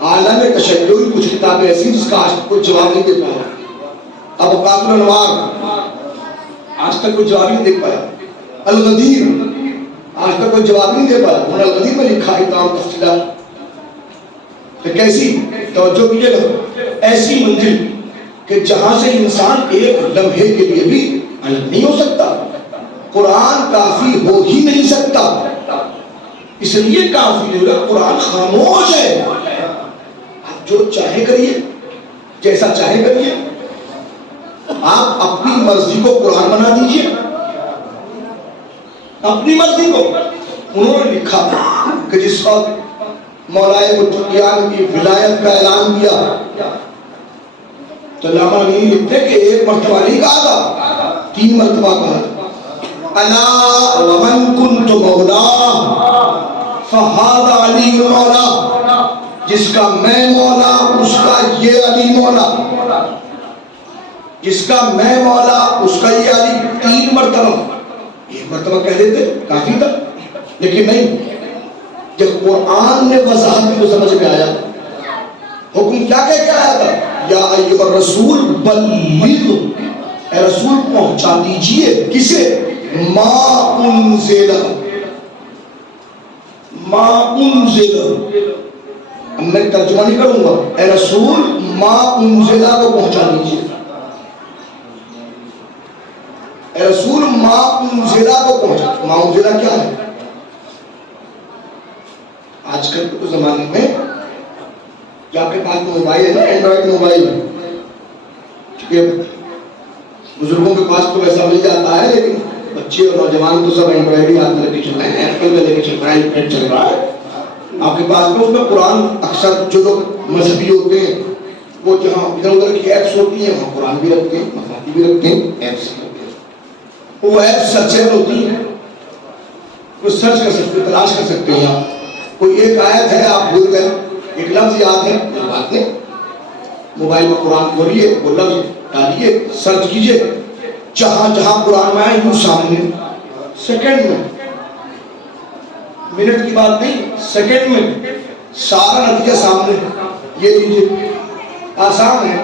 عالم تشیع کی کچھ کتابیں ایسی جس کا آج تک کوئی جواب نہیں دے پایا. اب اوقات الانوار آج تک کوئی جواب نہیں دے پایا. الغدیر آج تک کوئی جواب نہیں دے پایا. انہوں نے الغدیر میں لکھا ہے تمام تفصیلات. کیسی توجہ کیجیے گا، ایسی منزل کہ جہاں سے انسان ایک لمحے کے لیے بھی الگ نہیں ہو سکتا. قرآن کافی ہو ہی نہیں سکتا. اس لیے کافی نہیں ہوگا، قرآن خاموش ہے. آپ جو چاہے کریے، جیسا چاہے کریے. آپ اپنی مرضی کو قرآن بنا دیجئے، اپنی مرضی کو. انہوں نے لکھا کہ جس وقت مولائے متقیان کی ولایت کا اعلان کیا تو علامہ امینی لکھتے کہ ایک مرتبہ نہیں کہا تھا، 3 مرتبہ کہا تھا. الا ومن كنت مولا فهذا علی مولا. جس کا میں مولا اس کا یہ علی مولا، جس کا میں مولا اس کا یہ علی. 3 مرتبہ. 1 مرتبہ کہہ دیتے کافی تھا، لیکن نہیں. جب قرآن نے وضاحت کو سمجھ میں آیا، حکم کیا کہہ کے آیا تھا؟ یا ایھا الرسول بلغ، اے رسول پہنچا دیجئے. کسے؟ ما انزل، ما انزل. اب میں ترجمہ نہیں کروں گا. اے رسول ما انزل کو پہنچا دیجئے. اے رسول ما انزل کو پہنچا. ما انزل کیا ہے؟ آج کل کے زمانے میں جو آپ کے پاس موبائل ہے نا، اینڈرائڈ موبائل، چونکہ بزرگوں کے پاس تو ایسا مل جاتا ہے، لیکن بچے اور نوجوان تو سب اینڈرائڈ ہی ہاتھ میں لے کے چل رہے ہیں، ایپل میں لے کے چل رہا ہے، آئی پیڈ چل رہا ہے۔ آپ کے پاس میں اس میں قرآن، اکثر جو لوگ مذہبی ہوتے ہیں وہ جہاں ادھر ادھر کی ایپس ہوتی ہیں وہاں قرآن بھی رکھتے ہیں، مفاتی بھی رکھتے ہیں، ایپس بھی رکھتے ہیں۔ وہ ایپس سرچیبل ہوتی ہیں، وہ سرچ کر سکتے ہیں، تلاش کر سکتے ہیں۔ آپ کوئی ایک آیت ہے آپ بھول گئے، ایک لفظ یاد ہے، کوئی بات نہیں، موبائل میں قرآن کھولیے، وہ لفظ ڈالیے، سرچ کیجئے، جہاں جہاں قرآن میں آئے یوں سامنے، سیکنڈ میں، منٹ کی بات نہیں، سیکنڈ میں سارا نتیجہ سامنے۔ یہ لیجئے، آسان ہے۔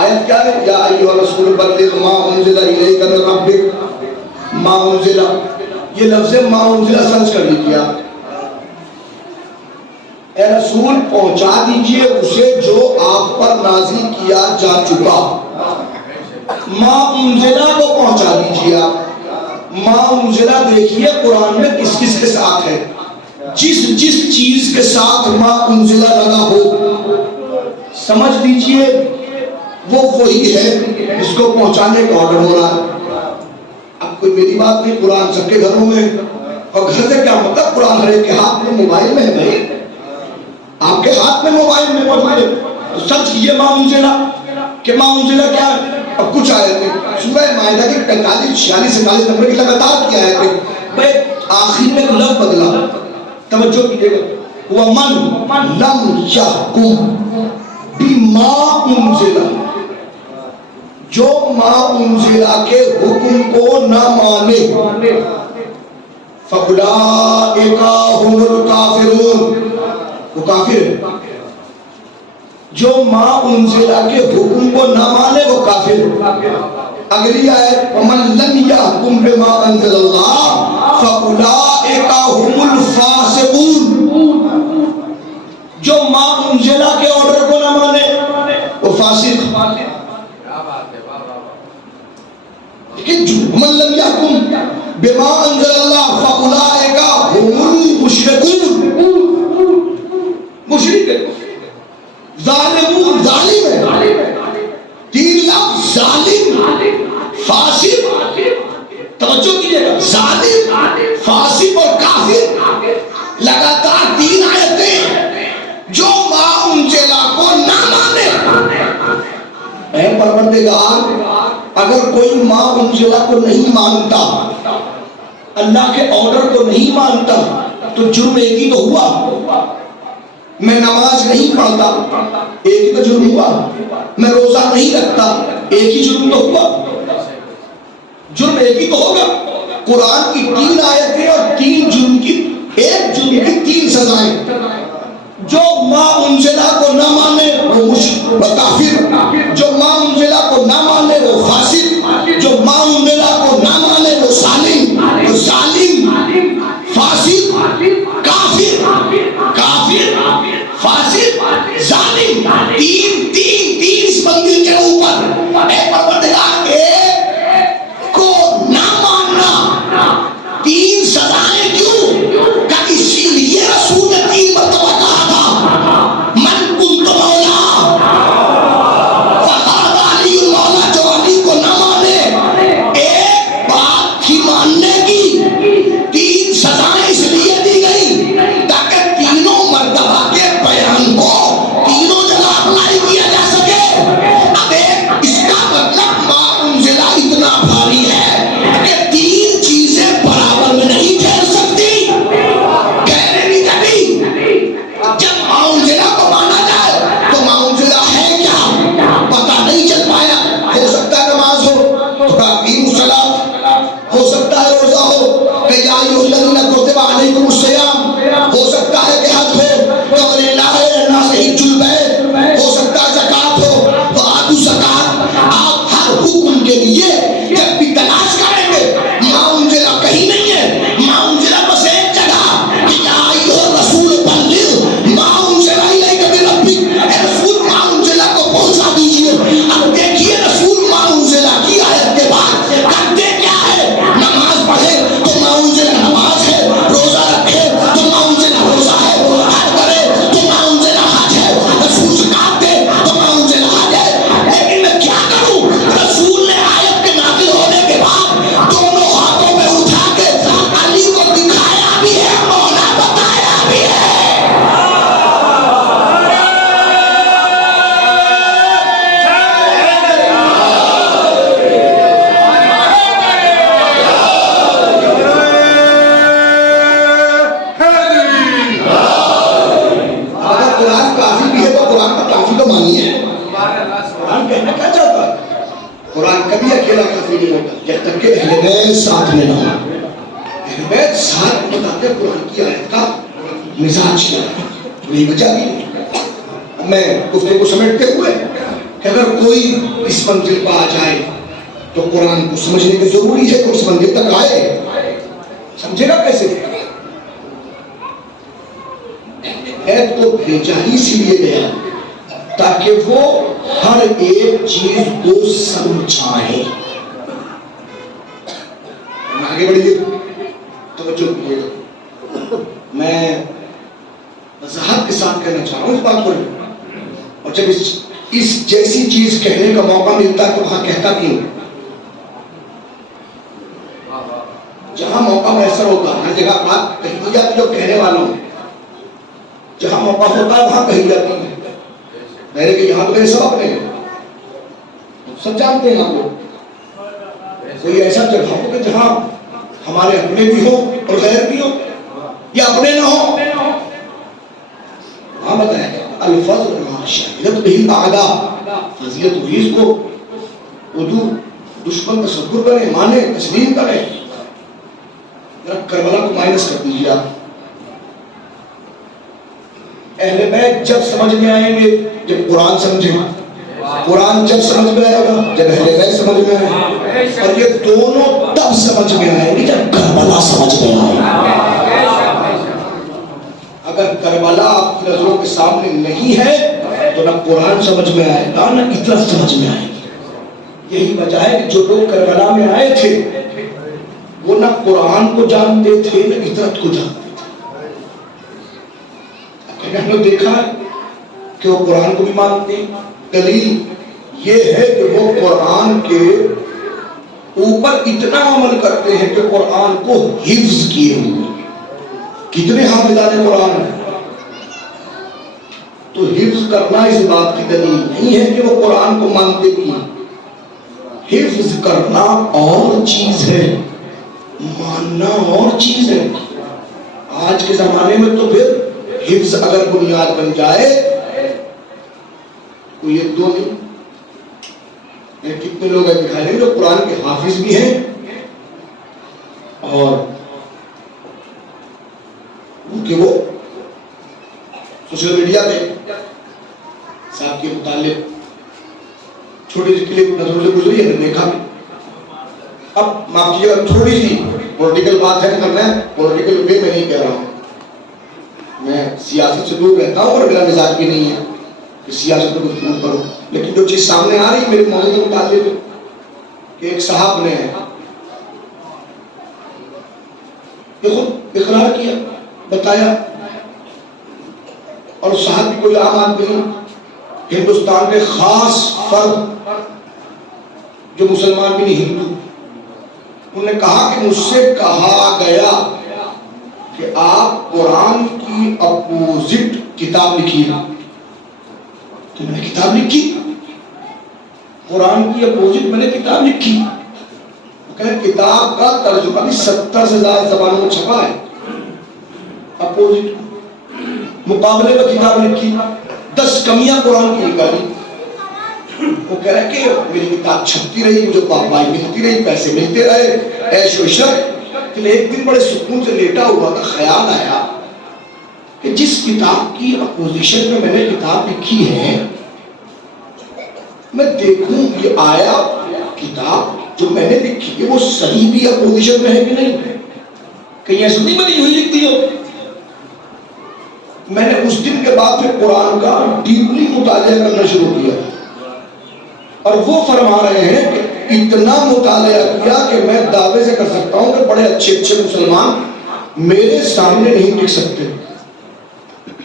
آیت کیا ہے؟ یا ایھا الرسول بلغ ما انزل الیک من ربک ما انزل، یہ لفظ ما انزل سرچ کر لیجیے آپ۔ اے رسول پہنچا دیجئے اسے جو آپ پر نازل کیا جا چکا، ما انزلہ کو پہنچا دیجئے آپ۔ ما انزلہ دیکھیے قرآن میں کس کس کے ساتھ ہے، جس جس چیز کے ساتھ ما انزلہ لگا ہو سمجھ لیجئے وہ وہی ہے جس کو پہنچانے کا آرڈر ہو رہا ہے۔ اب کوئی میری بات نہیں، قرآن سب کے گھروں میں، اور گھر سے کیا مطلب، قرآن ہر ایک کے ہاتھ میں موبائل میں ہے بھائی، آپ کے ہاتھ میں موبائل میں موجود ہے، تو سرچ کیجئے ما انزلہ، کہ ما انزلہ کیا ہے۔ اب کچھ آیتیں سورہ مائدہ کی 45 46 47 نمبر کی لگاتار کی آیتیں، بھائی آخر میں ایک لفظ بدلا، توجہ کیجئے گا، وَمَن لَمْ يَحْكُمْ بِمَا أُنزِلَ، جو ما انزلہ کے حکم کو نہ مانے، فَأُولَٰئِكَ هُمُ الْكَافِرُونَ، وہ کافر ہے۔ جو ما انزلہ کے حکم کو نہ مانے وہ کافر ہے۔ اگلی آیت وَمَن لَمْ يَحْكُمْ بِمَا أَنزَلَ اللَّهُ فَأُولَٰئِكَ هُمُ الْفَاسِقُونَ، جو ما انزلہ کے آرڈر کو نہ مانے وہ فاسق۔ لیکن وَمَن لَمْ يَحْكُمْ بِمَا أَنزَلَ اللَّهُ فَأُولَٰئِكَ هُمُ الْمُشْرِكُونَ، مشرک ہے، ظالمون، ظالم ہے۔ تین لفظ ظالم، فاسق، توجہ کیجئے گا، ظالم، فاسق اور کافر، لگاتار تین آیتیں جو ما انزلہ کو نہ مانے۔ اے پروردگار، اگر کوئی ما انزلہ کو نہیں مانتا، اللہ کے آرڈر کو نہیں مانتا، تو جرم ایک ہی تو ہوا، میں نماز نہیں پڑھتا ایک ہی تو جرم ہوا، میں روزہ نہیں رکھتا ایک ہی جرم تو ہوا، جرم ایک ہی تو ہوگا۔ قرآن کی 3 آیتیں اور 3 جرم کی، ایک جرم کی 3 سزائیں۔ جو ما انزلہ کو نہ مانے وہ کافر، جو ما انزلہ کو نہ مانے وہ فاسق، جو ما انزلہ کو نہ مانے وہ ظالم، وہ ظالم، فاسق، کافر، کافر، فاسق، ظالم، تین اس بندی کے اوپر۔ اے پروردگار، ایک کو نہ ماننا 3 سزائیں کیوں؟ کہ اسی لیے رسول نے 3 مرتبہ کہا تھا من کنت مولا فقاد علی مولا، جو کہ اہل بیت ساتھ میں نہ ہو. اہل بیت ساتھ بتاتے ہیں قرآن کی آیت کا مزاج کیا ہے. یہی وجہ بھی میں گفتگو کو سمیٹتے ہوئے کہ اگر کوئی اس منزل پر آ جائے تو قرآن کو سمجھنے کی ضروری ہے کہ اس منزل تک آئے. سمجھے گا کیسے؟ ایت کو بھیجا ہی اسی لیے گیا تاکہ وہ ہر ایک چیز کو سمجھائے. آگے بڑھیے توجہ کیجیے. میں وضاحت کے ساتھ کہنا چاہ رہا ہوں اس بات کو. اور جب اس جیسی چیز کہنے کا موقع ملتا ہے تو وہاں کہتا بھی ہوں. جہاں موقع میسر ہوتا ہے ہر جگہ بات کہی جاتی جو کہنے والوں میں. جہاں موقع ہوتا ہے وہاں کہی جاتی ہے. میرے کہ یہاں تو میرے سب اپنے سب جانتے ہیں آپ لوگ. کوئی ایسا جگہ ہو کہ جہاں ہمارے اپنے بھی ہوں اور غیر بھی ہوں یا اپنے نہ ہوں. ہاں بتائیں الفضل ما شہدت به الاعداء. فضیلت ہوئی اس کو اردو دشمن تصور کریں مانے تسلیم کریں. کربلا کو مائنس کر دیجیے آپ. اہل بیت جب سمجھ میں آئیں گے جب قرآن سمجھیں. قرآن جب سمجھ میں آئے گا جب اہل بیت سمجھ میں آئے گا. اور یہ دونوں تب سمجھ میں آئیں گے جب کربلا سمجھ میں آئے. اگر کربلا آپ کی نظروں کے سامنے نہیں ہے تو نہ قرآن سمجھ میں آئے گا نہ عطرت سمجھ میں آئے گی. یہی وجہ ہے کہ جو لوگ کربلا میں آئے تھے وہ نہ قرآن کو جانتے تھے نہ عطرت کو جانتے تھے. ہم نے دیکھا ہے کہ وہ قرآن کو بھی مانتے ہیں. دلیل یہ ہے کہ وہ قرآن کے اوپر اتنا عمل کرتے ہیں کہ قرآن کو حفظ کیے ہوئے. کتنے حافظان قرآن ہیں؟ تو حفظ کرنا اس بات کی دلیل نہیں ہے کہ وہ قرآن کو مانتے بھی ہیں. حفظ کرنا اور چیز ہے ماننا اور چیز ہے. آج کے زمانے میں تو پھر حفظ اگر بنیاد بن جائے تو یہ دو نہیں. کتنے لوگ ہیں دکھائے جو قرآن کے حافظ بھی ہیں اور کہ وہ سوشل میڈیا پہ صاحب کے متعلق چھوٹی سی کلپ نظروں سے گزری ہے دیکھا بھی. اب معاف کیجیے گا تھوڑی سی پولیٹیکل بات ہے کرنا ہے. پولیٹیکل وے میں نہیں کہہ رہا ہوں. میں سیاست سے دور رہتا ہوں اور میرا مزاج بھی نہیں ہے کہ سیاست کو دور کروں. لیکن جو چیز سامنے آ رہی ہے میرے موضوع کے متعلق کہ ایک صاحب نے خود اقرار کیا بتایا اور صاحب بھی کوئی عام آدمی نہیں. ہندوستان کے خاص فرد جو مسلمان بھی نہیں ہندو. انہوں نے کہا کہ مجھ سے کہا گیا کہ آپ قرآن کی اپوزٹ کتاب لکھیے. تو میں نے کتاب لکھی قرآن کی اپوزٹ. میں نے کتاب لکھی. کتاب کا ترجمہ بھی 70 سے زیادہ زبانوں میں چھپا ہے. اپوزٹ مقابلے میں کتاب لکھی 10 کمیاں قرآن کی نکالی. وہ کہہ رہے کہ میری کتاب چھپتی رہی مجھے پاپائی ملتی رہی پیسے ملتے رہے عیش و عشرت. ایک دن بڑے سکون سے لیٹا ہوا تھا خیال آیا کہ جس کتاب کی اپوزیشن میں میں نے کتاب لکھی ہے میں دیکھوں یہ آیا کتاب جو میں نے لکھی ہے وہ صحیح بھی اپوزیشن میں ہے کہ نہیں. کہیں ایسا نہیں بنی ہوئی لکھتی ہو. میں نے اس دن کے بعد پھر قرآن کا ڈیپلی مطالعہ کرنا شروع کیا اور وہ فرما رہے ہیں کہ اتنا مطالعہ کیا کہ میں دعوے سے کر سکتا ہوں کہ بڑے اچھے اچھے مسلمان میرے سامنے نہیں لکھ سکتے.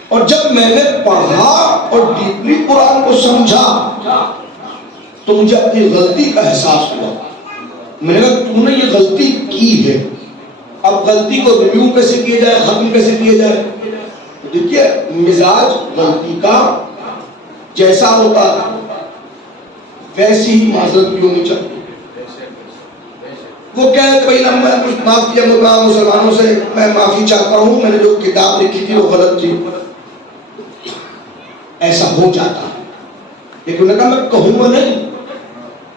اور جب میں نے پڑھا اور ڈیپلی قرآن کو سمجھا تو مجھے اپنی غلطی کا احساس ہوا. میں نے کہا تو نے یہ غلطی کی ہے اب غلطی کو ریویو کیسے کیا جائے ختم کیسے کیا جائے. دیکھیے مزاج غلطی کا جیسا ہوتا ویسی ہی معذرت بھی ہونی چاہیے. وہ کہہ کہ بھائی میں کچھ معاف کیا مسلمانوں سے میں معافی چاہتا ہوں میں نے جو کتاب لکھی تھی وہ غلط تھی. ایسا ہو جاتا لیکن انہوں نے کہا میں کہوں گا نہیں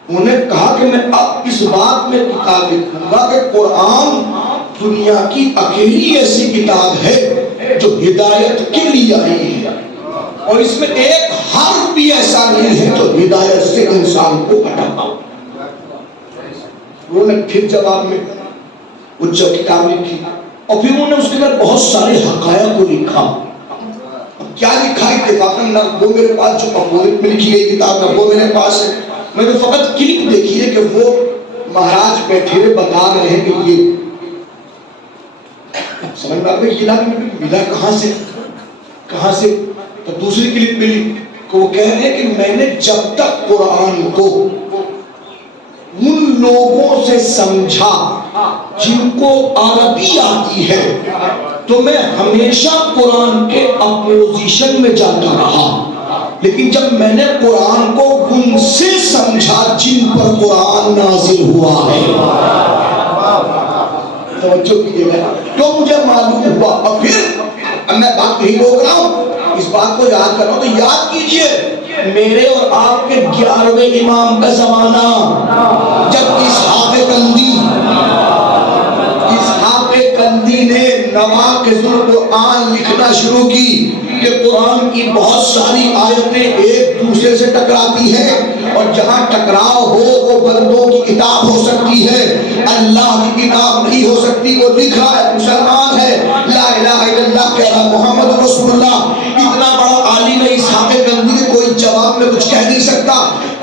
انہوں نے کہا کہ میں اب اس بات میں کتاب لکھوں گا کہ قرآن دنیا کی اکیلی ایسی کتاب ہے جو ہدایت کے لیے آئی ہے، اور اس میں ایک حرف بھی ایسا نہیں ہے جو ہدایت سے انسان کو ہٹاتا۔ انہوں نے پھر جواب میں وہ جو کتاب لکھی، اور پھر انہوں نے اس کے اندر بہت سارے حقائق کو لکھا۔ کیا لکھا اتفاقاً نہ وہ میرے پاس جو اپوزٹ میں لکھی گئی کتاب نہ وہ میرے پاس ہے، میں نے فقط کلپ دیکھی ہے کہ وہ مہاراج بیٹھے ہوئے بتا رہے ہیں کہ یہ سمجھ میں آپ کو ملا کہاں سے تو دوسری کلپ ملی کہ وہ کہہ رہے ہیں کہ میں نے جب تک قرآن کو ان لوگوں سے سمجھا جن کو عربی آتی ہے تو میں ہمیشہ قرآن کے اپوزیشن میں جاتا رہا، لیکن جب میں نے قرآن کو ان سے سمجھا جن پر قرآن نازل ہوا ہے، توجہ کیجیے گا، تو مجھے معلوم ہوا۔ اور پھر اب میں بات نہیں روک رہا ہوں، اس بات کو یاد کر رہا ہوں، تو یاد کیجئے میرے اور آپ کے 11ویں امام کا زمانہ، جب اسحاق کندی نے نواقض القرآن لکھنا شروع کی کہ قرآن کی بہت ساری آیتیں ایک دوسرے سے ٹکراتی ہیں، اور جہاں ٹکراؤ ہو وہ بندوں کی کتاب ہو سکتی ہے، اللہ کی کتاب نہیں ہو سکتی۔ وہ لکھ رہا ہے، مسلمان ہے، لا الہ الا اللہ کہہ رہا، محمد رسول اللہ، اتنا بڑا عالم ہے اسحاق کندی کے کوئی جواب میں کچھ کہہ نہیں سکتا،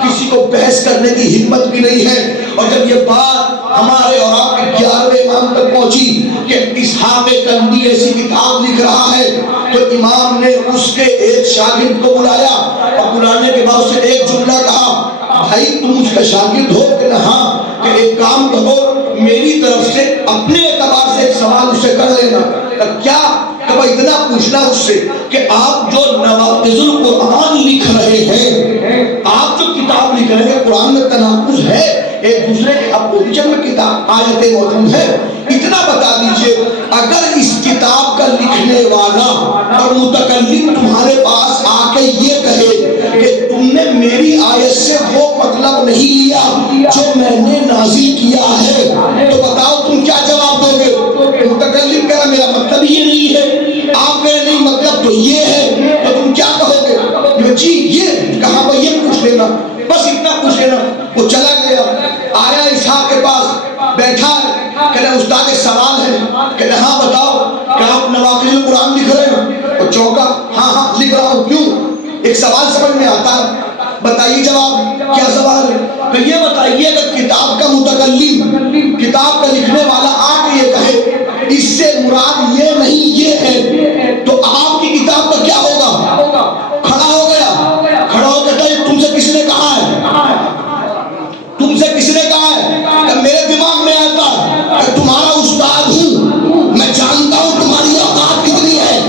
کسی کو بحث کرنے کی ہمت بھی نہیں ہے۔ اور جب یہ بات ہمارے اور آپ کے 11ویں امام تک پہنچی کہ اسحاق کندی ایسی کتاب لکھ رہا ہے، تو امام نے اس کے ایک شاگرد کو بلایا، اور بلانے کے بعد اسے ایک جملہ کہا، بھائی تم اس کا شاگرد ہو کہ نہ؟ ہاں، کہ ایک کام کرو، میری طرف سے اپنے اعتبار سے ایک سوال اس سے کر لینا۔ کیا کہ بھائی اتنا پوچھنا اس سے کہ آپ جو نواقض القرآن لکھ رہے ہیں، آپ جو کتاب لکھ رہے ہیں، قرآن میں تناقض ہے، ایک دوسرے کے اپوزیشن میں کتاب آیتیں موجود ہے، اتنا بتا دیجئے اگر اس کتاب کا لکھنے والا اور متکلم تمہارے پاس آ کے یہ کہے کہ تم نے میری آیت سے وہ مطلب نہیں لیا جو میں نے نازل کیا ہے، تو بتاؤ تم کیا جواب دو گے؟ متکلم کہہ رہا میرا مطلب یہ نہیں ہے، آپ کہہ نہیں مطلب تو یہ ہے، تو تم کیا کہو گے؟ جی یہ کہاں پر یہ پوچھ لینا، بس اتنا پوچھ لینا۔ وہ چلا گیا، آیا اسحاق کے پاس، بیٹھا ہے، کہنا استاد ایک سوال ہے، کہنا ہاں بتاؤ، کیا آپ نواقض القرآن لکھ رہے ہیں؟ وہ چونکا، ہاں ہاں لکھ رہا ہوں، کیوں؟ ایک سوال سمجھ میں آتا ہے، بتائیے جواب، کیا سوال ہے؟ تو یہ بتائیے اگر کتاب کا متکلم، کتاب کا لکھنے والا آ کے یہ کہے اس سے مراد یہ نہیں یہ ہے، تو آپ کی کتاب کا کیا ہوگا؟ کھڑا ہو گیا، کھڑا ہو کہتا ہے تم سے کس نے کہا ہے؟ تم سے کس نے کہا ہے؟ کہ میرے دماغ میں آتا ہے کہ تمہارا استاد ہوں، میں جانتا ہوں تمہاری اوقات کتنی ہے،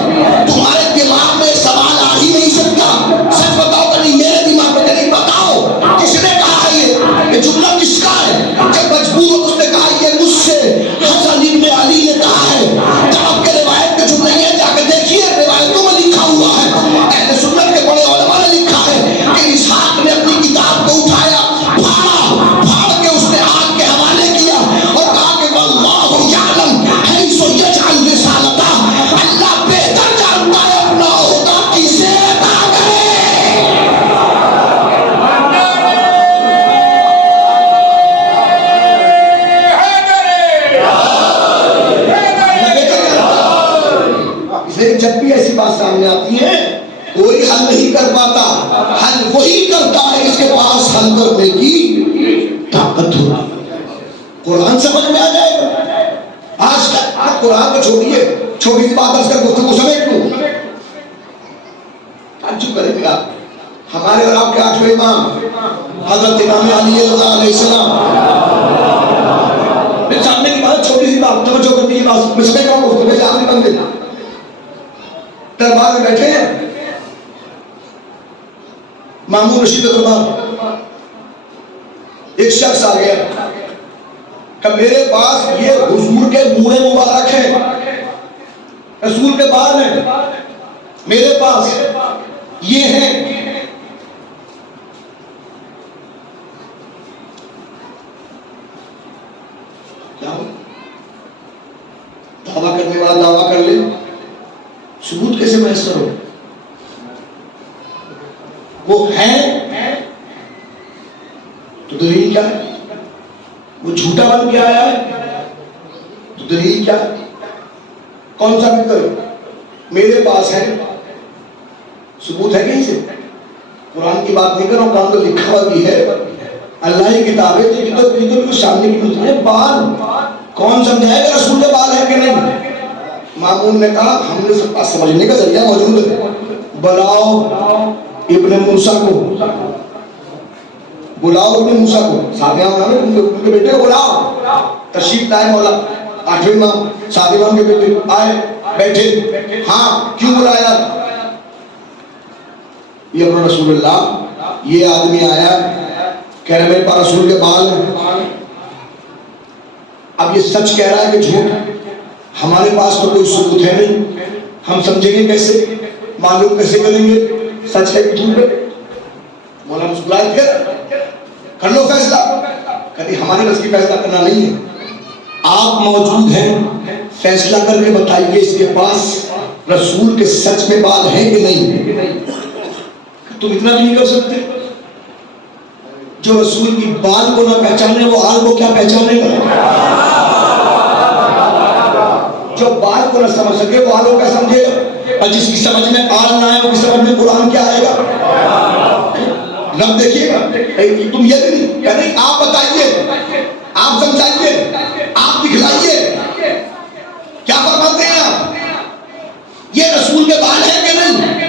تمہارے دماغ میں سوال آ ہی نہیں سکتا، سچ بتاؤ کہ نہیں میرے دماغ میں نہیں، بتاؤ کس نے کہا ہے یہ جملہ کس کا ہے؟ جب مجبور ہو اس نے کہا یہ مجھ سے حسن ابن علی نے کہا ہے، جب آپ کے روایت کے جملے یہ جا کے دیکھیے روایتوں میں لکھا ہوا ہے، اہل سنت کے بڑے علماء نے لکھا ہے کہ اسحاق نے اپنی کتاب کو اٹھایا، پھاڑ کے اس نے آگ کے حوالے کیا اور کہا کہ واللہ یعلم حیث یجعل رسالتہ، اللہ بہتر جانتا ہے اپنا عہدہ کسے عطا کرے۔ جب بھی ایسی بات سامنے آتی ہے کوئی حل نہیں کر پاتا، حل وہی کرتا ہے اس کے پاس حل کرنے کی طاقت ہوتی ہے۔ قرآن سمجھ میں آ جائے گا۔ آج آپ قرآن کو چھوڑیے، چھوٹی سی بات اس کا گفتگو سمیٹ لوں، تعجب کریں گے آپ، ہمارے اور آپ کے 8ویں امام حضرت امام علی رضا علیہ السلام، میرے سامنے کی بات چھوٹی سی بات توجہ کرنے کی بات میں سمجھ رہا ہوں، گفتگو سے آخری بندے دربار میں بیٹھے ہیں، مامون رشید دربار، ایک شخص آ گیا کہ میرے پاس یہ حضور کے منہ مبارک ہے، رسول کے بال ہیں، میرے پاس یہ ہیں، کیا دعویٰ کرنے والا دعویٰ کر لے، ثبوت کیسے میسر ہو؟ وہ ہے تو دلیل کیا ہے؟ وہ جھوٹا بن کے آیا ہے تو دلیل کیا ہے؟ کون سا بھی کرو؟ میرے پاس ہے، ثبوت ہے کہیں سے؟ قرآن کی بات نہیں کر رہا ہوں، قرآن تو لکھا ہوا بھی ہے، اللہ کی کتاب ہے، تو سامنے کی دوسرے بال کون سمجھائے گا رسول کے بال ہے کہ نہیں؟ مامون نے کہا ہم نے سب بات سمجھنے کا ذریعہ موجود ہے، بلاؤ ابن موسیٰ کو، بلاؤ ابن موسیٰ کو، صحابہ امام ان کے بیٹے کو بلاؤ، تشریف لائے مولا 8ویں امام صحابہ امام کے بیٹے آئے بیٹھے، ہاں کیوں بلایا؟ یہ اپنا رسول اللہ، یہ آدمی آیا کہہ رہا ہے میرے پاس رسول کے بال ہیں، اب یہ سچ کہہ رہا ہے کہ جھوٹ؟ ہمارے پاس تو کوئی ثبوت ہے نہیں، ہم سمجھیں گے کیسے، معلوم کیسے کریں گے سچ ہے کہ جھوٹ ہے؟ مولا مسکرائے پھر کر لو فیصلہ، کہتے ہمارے بس کی فیصلہ کرنا نہیں ہے، آپ موجود ہیں، فیصلہ کر کے بتائیے اس کے پاس رسول کے سچ میں بال ہیں کہ نہیں؟ تم اتنا بھی نہیں کر سکتے؟ جو رسول کی بال کو نہ پہچانے وہ آل کو کیا پہچانے گا؟ جو بال کو نہ سمجھ سکے وہ آل کو کیا سمجھے گا؟ اور جس کی سمجھ میں آل نہ آئے وہ کی سمجھ میں قرآن کیا آئے گا؟ رب دیکھیے گا، تم یہ نہیں کہ نہیں، آپ بتائیے، آپ سمجھائیے، آپ دکھلائیے، کیا فرماتے ہیں آپ؟ یہ رسول کے بال ہیں کہ نہیں؟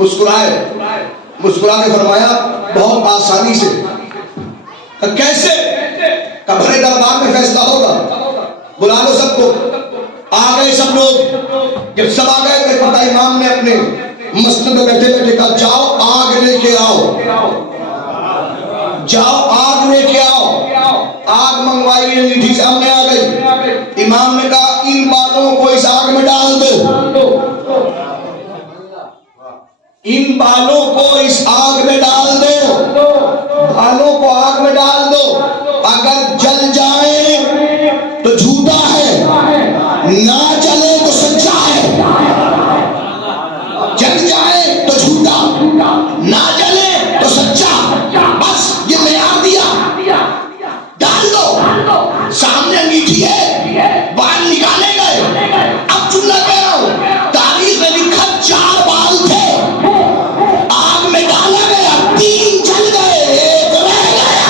مسکرائے، مسکرا کے فرمایا بہت آسانی سے، کیسے؟ کبھرے دربار میں فیصلہ ہوگا، بلا لو سب کو، آ گئے سب لوگ، جب سب آ گئے تو پتہ امام نے اپنے مسجد میں بیٹھے بیٹھے کہا جاؤ آگ لے کے آؤ، جاؤ آگ لے کے آؤ، آگ منگوائی، انگیٹھی سامنے آ گئی، امام نے کہا ان بالوں کو اس آگ میں ڈال دو، ان بالوں کو اس آگ میں ڈال دو، بالوں کو آگ میں ڈال دو، اگر جل جائے تو جھوٹا ہے، نہ جلے تو سچا ہے، جل جائے تو جھوٹا، نہ جلے تو سچا، بس یہ معیار دیا، ڈال دو، سامنے انگیٹھی ہے، بال نکالے گئے، اب جملہ کہہ رہا ہوں، تاریخ میں لکھا 4 بال تھے، آگ میں ڈالا گیا، 3 جل گئے، 1 رہ گیا،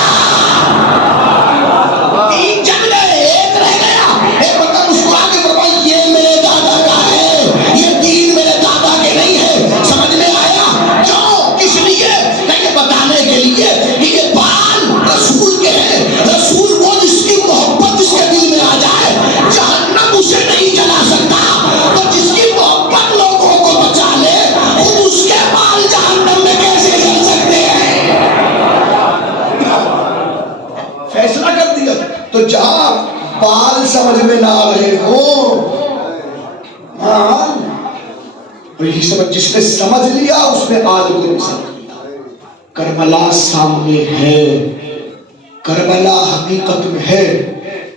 3 جل گئے، 1 رہ گیا، ایک بندہ مسکرا کے فرمایا یہ میرے دادا کا ہے، یہ 3 میرے دادا کے نہیں ہے، سمجھ میں آیا؟ کیوں؟ کس لیے؟ کہ یہ بتانے کے لیے کہ یہ بال رسول کے ہیں، رسول وہ جس کی محبت جس کے دل میں آ جائے جہنم اسے نہیں جلا سکتا، تو جس کی محبت لوگوں کو بچا لے خود اس کے بال جہنم میں کیسے جل سکتے ہیں؟ فیصلہ کر دیا، تو جہاں بال سمجھ میں نہ آ رہے ہو، جس نے سمجھ لیا اس نے آل کو بھی سمجھ لیا، کربلا سامنے ہے، کربلا حقیقت میں ہے،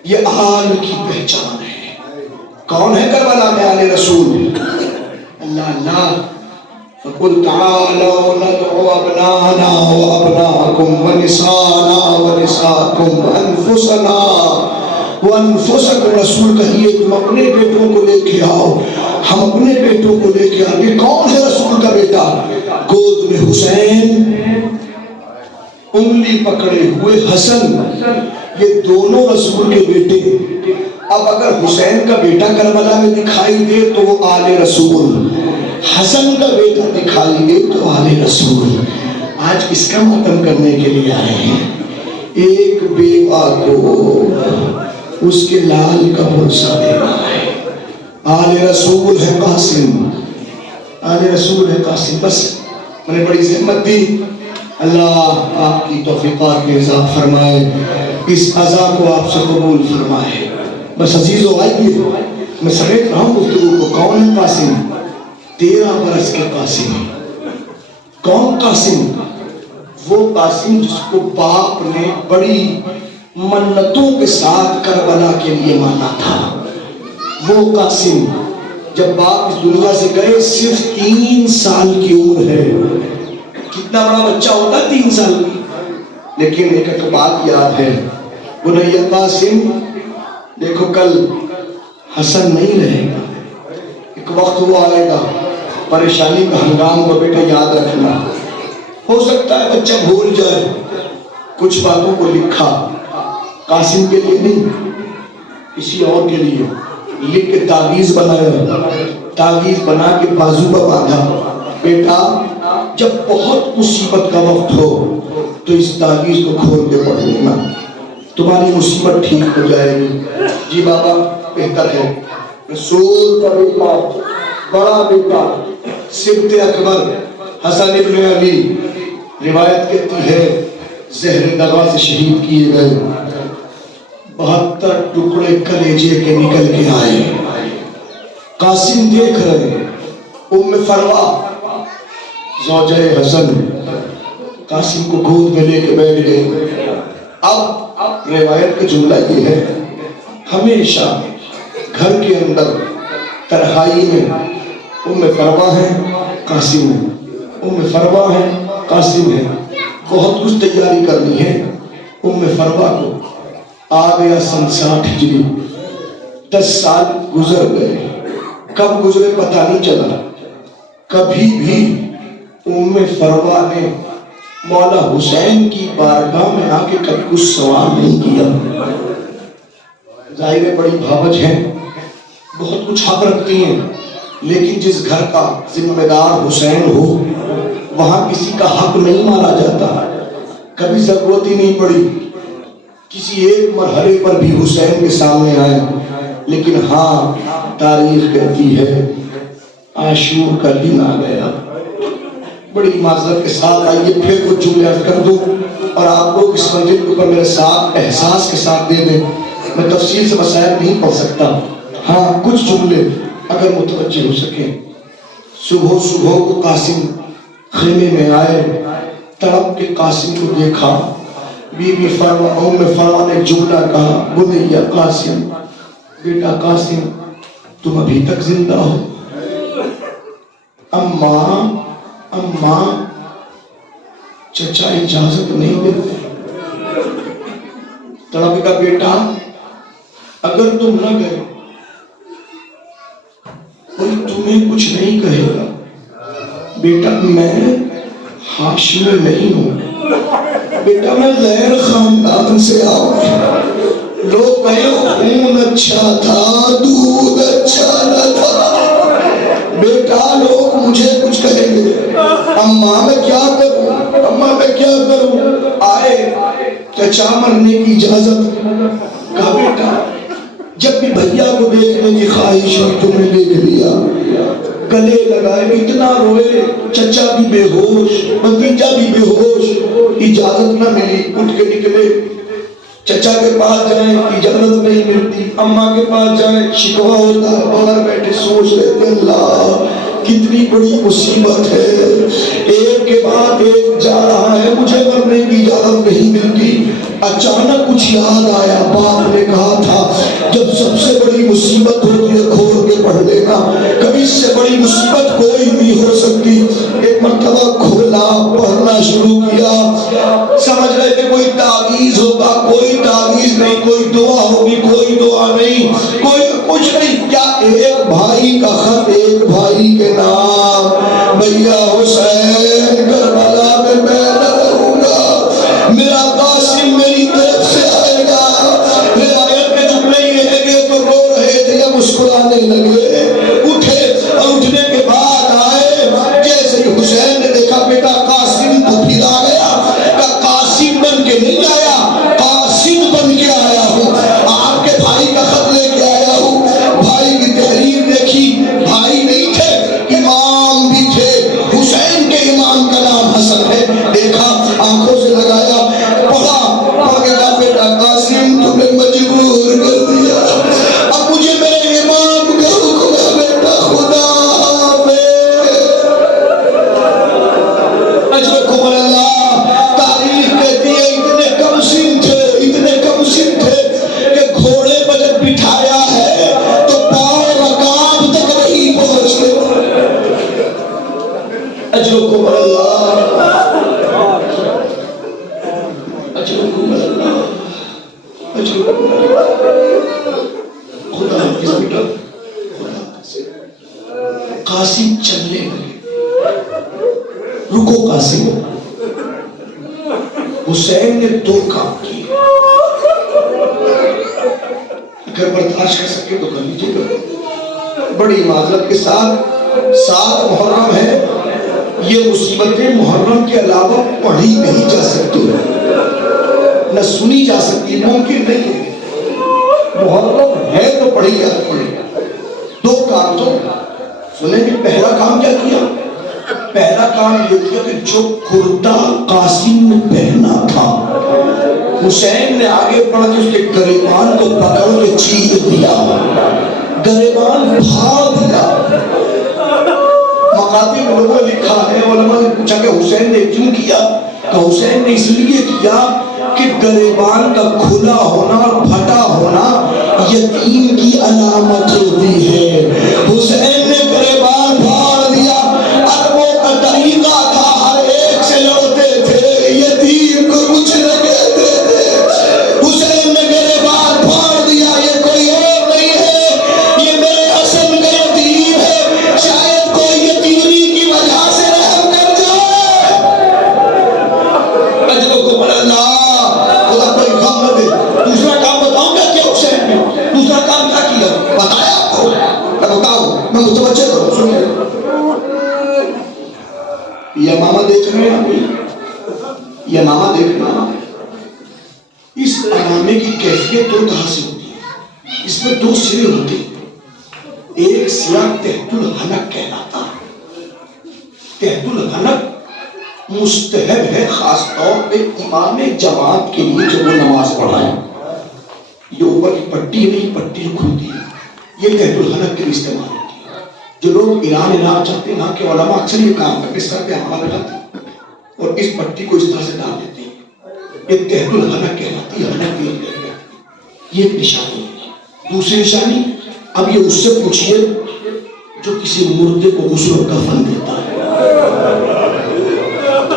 یہ آل کی پہچان ہے۔ کون ہے کربلا میں آل رسول؟ اللہ اللہ، فَقُلْ تَعَالَوْا نَدْعُ أَبْنَاءَنَا وَأَبْنَاءَكُمْ وَنِسَاءَنَا وَنِسَاءَكُمْ وَأَنفُسَنَا وَأَنفُسَكُمْ، رسول کہیے تم اپنے بیٹوں کو لے کے آؤ، ہم اپنے بیٹوں کو لے کے آئے۔ کون ہے رسول کا بیٹا؟ گود میں حسین، انگلی پکڑے ہوئے حسن، یہ دونوں رسول کے بیٹے۔ اب اگر حسین کا بیٹا کربلا میں دکھائی دے تو وہ آل رسول، حسن کا بیٹا دکھائی دے تو آل رسول۔ آج اس کا ماتم کرنے کے لیے آئے ہیں، ایک بیوہ کو اس کے لال کا بھروسہ دینا ہے۔ آل رسول ہے قاسم، آل رسول ہے قاسم۔ بس میں نے بڑی زحمت دی، اللہ آپ کی توفیقات میں اضافہ فرمائے، اس عزا کو آپ سے قبول فرمائے۔ بس عزیزو آئیے، میں سمیٹ رہا ہوں گفتگو کو۔ کون ہے قاسم؟ 13 برس کے قاسم۔ کون قاسم؟ وہ قاسم جس کو باپ نے بڑی منتوں کے ساتھ کربلا کے لیے مانا تھا۔ وہ قاسم جب باپ اس دنیا سے گئے صرف 3 سال کی عمر ہے۔ کتنا بڑا بچہ ہوتا ہے 3 سال کی، لیکن ایک بات یاد ہے، بنیا قاسم دیکھو کل حسن نہیں رہے گا، ایک وقت وہ آئے گا پریشانی کا ہنگام کو، بیٹا یاد رکھنا۔ ہو سکتا ہے بچہ بھول جائے، کچھ باتوں کو لکھا قاسم کے لیے نہیں، کسی اور کے لیے لکھ کے تعویذ بنایا، تعویذ بنا کے بازو پر باندھا، بیٹا جب بہت مصیبت کا وقت ہو تو اس تعویذ کو کھول کے پڑھ لینا، تمہاری مصیبت ٹھیک ہو جائے گی۔ جی بابا بہتر ہے۔ رسول کا بیٹا، بڑا بیٹا، سبط اکبر حسن ابن علی، روایت کہتی ہے زہر دغا سے شہید کیے گئے، 72 ٹکڑے کلیجے کے نکل کے آئے۔ قاسم دیکھ رہے، ام فروا زوجہ حسن قاسم کو گود میں لے کے بیٹھ گئے۔ اب روایت کا جملہ یہ ہے، ہمیشہ گھر کے اندر تنہائی میں ام فروا ہے قاسم ہے، ام فروا ہے قاسم ہے، بہت کچھ تیاری کرنی ہے۔ ام فروا کو آ گیا سن 60 ہجری، 10 سال گزر گئے، کب گزرے پتہ نہیں چلا۔ کبھی بھی ام فروا نے مولا حسین کی بارگاہ میں آ کے کبھی کچھ سوال نہیں کیا۔ ظاہر بڑی بھاوج ہیں، بہت کچھ حق رکھتی ہیں، لیکن جس گھر کا ذمہ دار حسین ہو وہاں کسی کا حق نہیں مارا جاتا۔ کبھی ضرورت ہی نہیں پڑی کسی ایک مرحلے پر بھی حسین کے سامنے آئے، لیکن ہاں تاریخ کہتی ہے عاشور کا دن آ گیا۔ بڑی معذرت کے ساتھ آئیے پھر کچھ جملے عرض کر دوں اور آپ لوگ اس منزل کے اوپر میرے ساتھ احساس کے ساتھ دے دیں۔ میں تفصیل سے مسائل نہیں پڑھ سکتا، ہاں کچھ جملے اگر متوجہ ہو سکیں۔ صبح صبح کو قاسم خیمے میں آئے، تڑپ کے قاسم کو دیکھا، بی بی فروا ام فروا نے جملہ کہا، بنیا قاسم، بیٹا قاسم تم ابھی تک زندہ ہو؟ اماں چچا اجازت نہیں دیتے۔ تڑپ کا بیٹا اگر تم نہ گئے کوئی تمہیں کچھ نہیں کہے گا، بیٹا میں ہاشمی نہیں ہوں، بیٹا میں غیر خاندان سے آؤں، لوگ کہیں خون اچھا تھا دودھ اچھا نہ تھا، بیٹا لوگ مجھے کچھ کہیں گے، اماں میں کیا کروں، اماں میں کیا کروں؟ آئے چچا مرنے کی اجازت، کہا بیٹا جب بھی بھیا کو دیکھنے کی خواہش ہوئی تم نے دیکھ لیا، گلے لگائے، اتنا روئے، چچا بھی بے ہوش، بھتیجا بھی بے ہوش، اجازت نہ ملی، اٹھ کے نکلے، چچا کے پاس جائیں اجازت نہیں ملتی، اماں کے پاس جائیں شکوہ ہوتا، باہر بیٹھے سوچ رہے اللہ کتنی بڑی مصیبت ہے، ایک کے بعد ایک جا رہا ہے، مجھے مرنے کی اجازت نہیں ملتی۔ اچانک کچھ یاد آیا، باپ نے کہا تھا جب سب سے بڑی مصیبت ہوتی ہے کھول کے پڑھ لینا، کبھی اس سے بڑی مصیبت کوئی نہیں ہو سکتی۔ ایک مرتبہ کھولا، پڑھنا شروع کیا، سمجھ رہے تھے کوئی تعویذ ہوگا، کوئی تعویذ نہیں، کوئی دعا ہوگی، کوئی دعا نہیں، کوئی کچھ نہیں، کیا ایک بھائی کا خط، ایک بھائی کے نام، بھیا حسین کربلا میں میں نہ رہوں گا، میرا قاسم میری طرف سے آئے گا۔ روایت کے جملے یہ ہے کہ تو رو رہے تھے یا مسکرانے لگے، اٹھے اور اٹھنے کے بعد آئے، جیسے ہی حسین نے دیکھا بیٹا قاسم تو پھر آ گیا، کہ قاسم بن کے نہیں آیا، قاسم بن کے آیا ہوں، آپ کے بھائی کا خط لے کے آیا ہوں۔ بھائی کی تحریر دیکھی، بھائی قاسم چلنے لگے. رکو قاسم. حسین نے 2 کام کیے. اگر برداشت کر سکے تو کر لیجیے گا. بڑی معذرت کے ساتھ 7 محرم ہے. یہ مصیبتیں محرم کے علاوہ پڑھی نہیں جا سکتی, نہ سنی جا سکتی, ممکن نہیں ہے. محرم ہے تو پڑھی جاتی ہے. 2 کام تو سنیں گے. پہلا کام کیا کیا؟ پہلا کام یہ کیا کہ جو کرتا قاسم نے پہنا تھا, حسین نے آگے بڑھ کے اس کے گریبان کو پکڑ کے چیر دیا, گریبان پھاڑ دیا. مقاتل لوگوں نے لکھا ہے, علماء نے پوچھا کہ حسین نے کیوں کیا؟ کہ حسین نے اس لیے کیا کہ گریبان کا کھلا ہونا اور پھٹا ہونا یتیم کی علامت ہوتی ہے. حسین نے گریبان پھاڑ دیا. عربوں کا طریقہ تھا, ہر ایک سے لڑتے تھے, یتیم کو کچھ نہ کہتے تھے. حسین نے گریبان پھاڑ دیا. یہ کوئی اور نہیں ہے, یہ میرے حسن کا یتیم ہے. شاید کوئی یتیمی کی وجہ سے رحم کر جائے. اجرکم اللہ. خدا کوئی غم نہ دے. دوسرا کام بتاؤں کیا کیا حسین نے؟ دوسرا کام کیا کیا بتایا آپ کو؟ میں بتاؤں, میں متوجہ کروں, سنیے. یہ ماما دیکھ رہے ہیں, یہ ماما دیکھ رہے ہیں. اس علامے کی کیفیت 2 طرح سے ہوتی ہے. اس میں 2 سرے ہوتے ہیں. ایک سرا تحت الحنک کہلاتا ہے. تحت الحنک مستحب ہے خاص طور پہ امام جماعت کے لیے جب وہ نماز پڑھائیں. یہ اوپر کی پٹی نہیں, پٹی کھلتی ہے, یہ تحت الحنک کے لیے استعمال ہوتی ہے. جو لوگ ایران علاق چاہتے ہیں, کہ علماء اکثر یہ کام کرتے ہیں, سر پہ ہمارا لگاتے ہیں اور اس پٹی کو اس طرح سے ڈال دیتے ہیں. یہ تحت الحنک کہلاتی ہے. حنک بھی کہلاتی ہے. یہ ایک نشانی ہے. دوسری نشانی, اب یہ اس سے پوچھئے جو کسی مردے کو غسل و کفن دیتا ہے.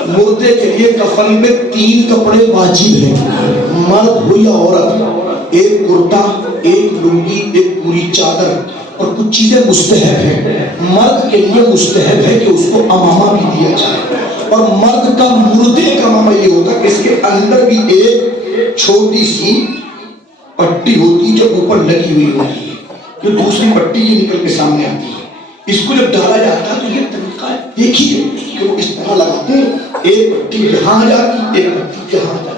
مردے کے لیے کفن میں 3 کپڑے واجب ہیں, مرد ہو یا عورت. ایک کرتا, ایک لنگی, ایک پوری چادر, اور کچھ چیزیں مستحب ہیں. مرد کے لیے مستحب ہے کہ اس کو امامہ بھی دیا جائے, اور مرد کا مردے کا امامہ یہ ہوتا ہے کہ اس کے اندر بھی ایک چھوٹی سی پٹی ہوتی جو اوپر لگی ہوئی ہوتی ہے, جو دوسری پٹی یہ نکل کے سامنے آتی ہے. اس کو جب ڈالا جاتا ہے تو یہ طریقہ ہے, دیکھیے کہ وہ اس طرح لگاتے ہیں. ایک پٹی یہاں آ جاتی, ایک پٹی یہاں آ جاتی.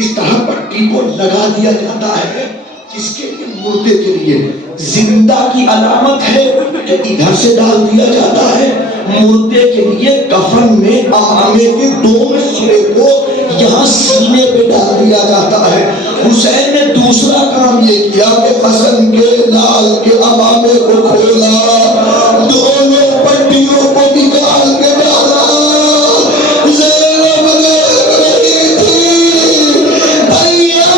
اس طرح پٹی کو لگا دیا جاتا ہے. جس کے لیے مردے کے لیے زندہ کی علامت ہے کہ ادھر سے ڈال دیا جاتا ہے. مردے کے لیے کفن میں امامے کے 2 سرے کو یہاں سینے پہ ڈال دیا جاتا ہے. حسین نے دوسرا کام یہ کیا کہ حسن کے لال کے امامے کو کھولا, دونوں پٹیوں کو نکال کے ڈالا. زینب دیکھ رہی تھی, بھیا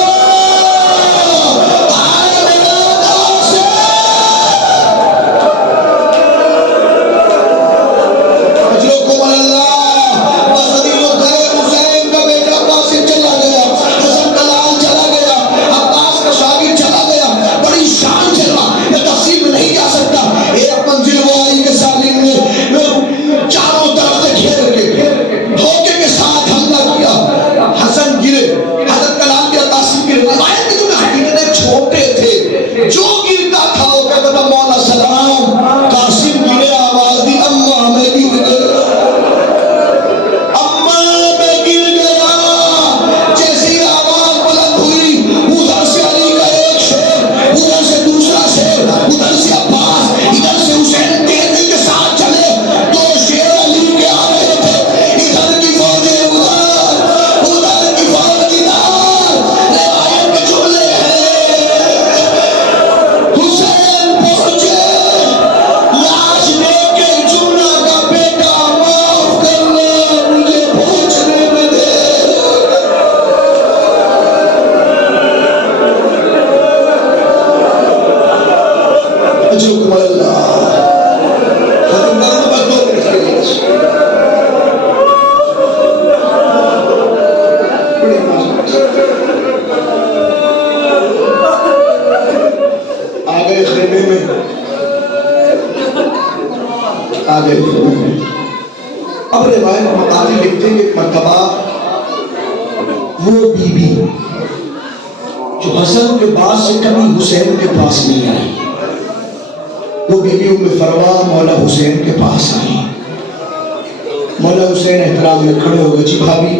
آ گئے تھے۔ اب روایت مقامی لکھتے ہیں کہ ایک مرتبہ وہ بی بی جو حسن کے بعد سے کبھی حسین کے پاس نہیں آئی، وہ بی بی ام فروا مولا حسین کے پاس آئی۔ مولا حسین احترام میں کھڑے ہو گئے، جی بھابی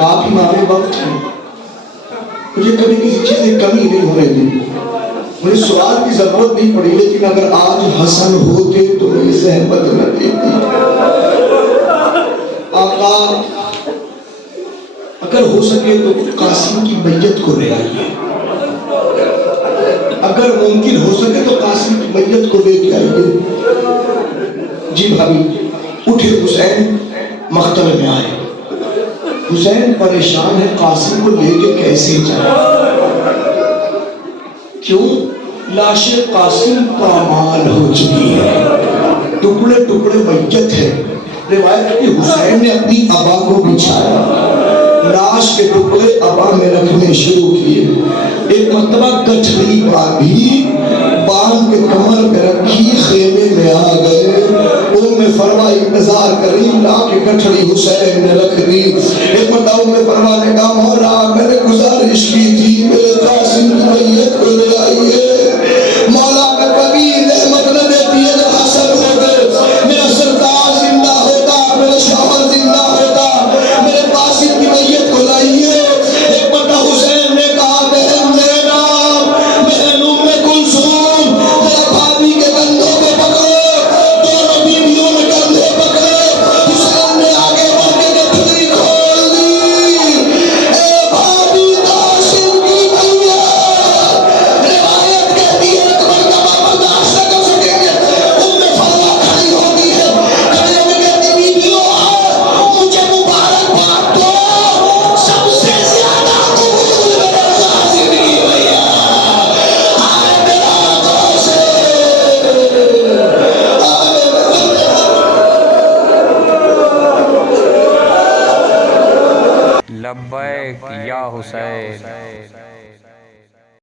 آپ امام وقت ہیں، مجھے کبھی کسی چیز کی کمی نہیں ہونے دی، مجھے سوال کی ضرورت نہیں پڑی، لیکن اگر آج حسن ہوتے تو میری زحمت نہ دیتی۔ آقا اگر ہو سکے تو قاسم کی میت کو لے آئیے، اگر ممکن ہو سکے تو قاسم کی میت کو لے کے آئیے۔ جی بھابی اٹھے، حسین مختبے میں آئے۔ حسین پریشان ہے، قاسم کو لے کے کیسے جائے، کیوں؟ لاش قاسم پامال ہو چکی ہے، ٹکڑے ٹکڑے میت ہے۔ روایت کہ حسین نے اپنی ابا کو بچھایا، لاش کے ٹکڑے ابا میں رکھنے شروع کیے، ایک مرتبہ گٹھڑی باندھی، باندھ کے کمر پہ رکھی، خیمے میں آ گئے۔ ام فروا انتظار کری، لا کے گٹھڑی حسین نے رکھ دی۔ ایک مرتبہ ام فروا نے کہا مولا میں نے گزارش کی تھی میرے قاسم کی میت کو لے آئیے، مولا کا کبھی نعمت نہ دیتی ہے جب حسن ہو گئے، میرا سردار زندہ ہوتا، میرا شوہر زندہ ہوتا، میرے قاسم کی میت کو لائیے۔ ایک مرتبہ حسین نے کہا بہن زینب، بہن ام کلثوم، ذرا بھابی کے کندھوں کو پکڑو، دونوں بیویوں نے کندھے پکڑے، حسین نے آگے بڑھ کے گٹھڑی کھول دی، اے بھابی قاسم کی میت۔ روایت کہتی ہے ایک مرتبہ برداشت نہ کر سکیں گے، ام فروا کھڑی ہوتی ہے، کھڑی ہو کے کہتی بیویوں مجھے مبارکباد دو، سب سے زیادہ قبول میرے قاسم کی میت، آئے میرا قاسم، آئے لبیک یا حسین۔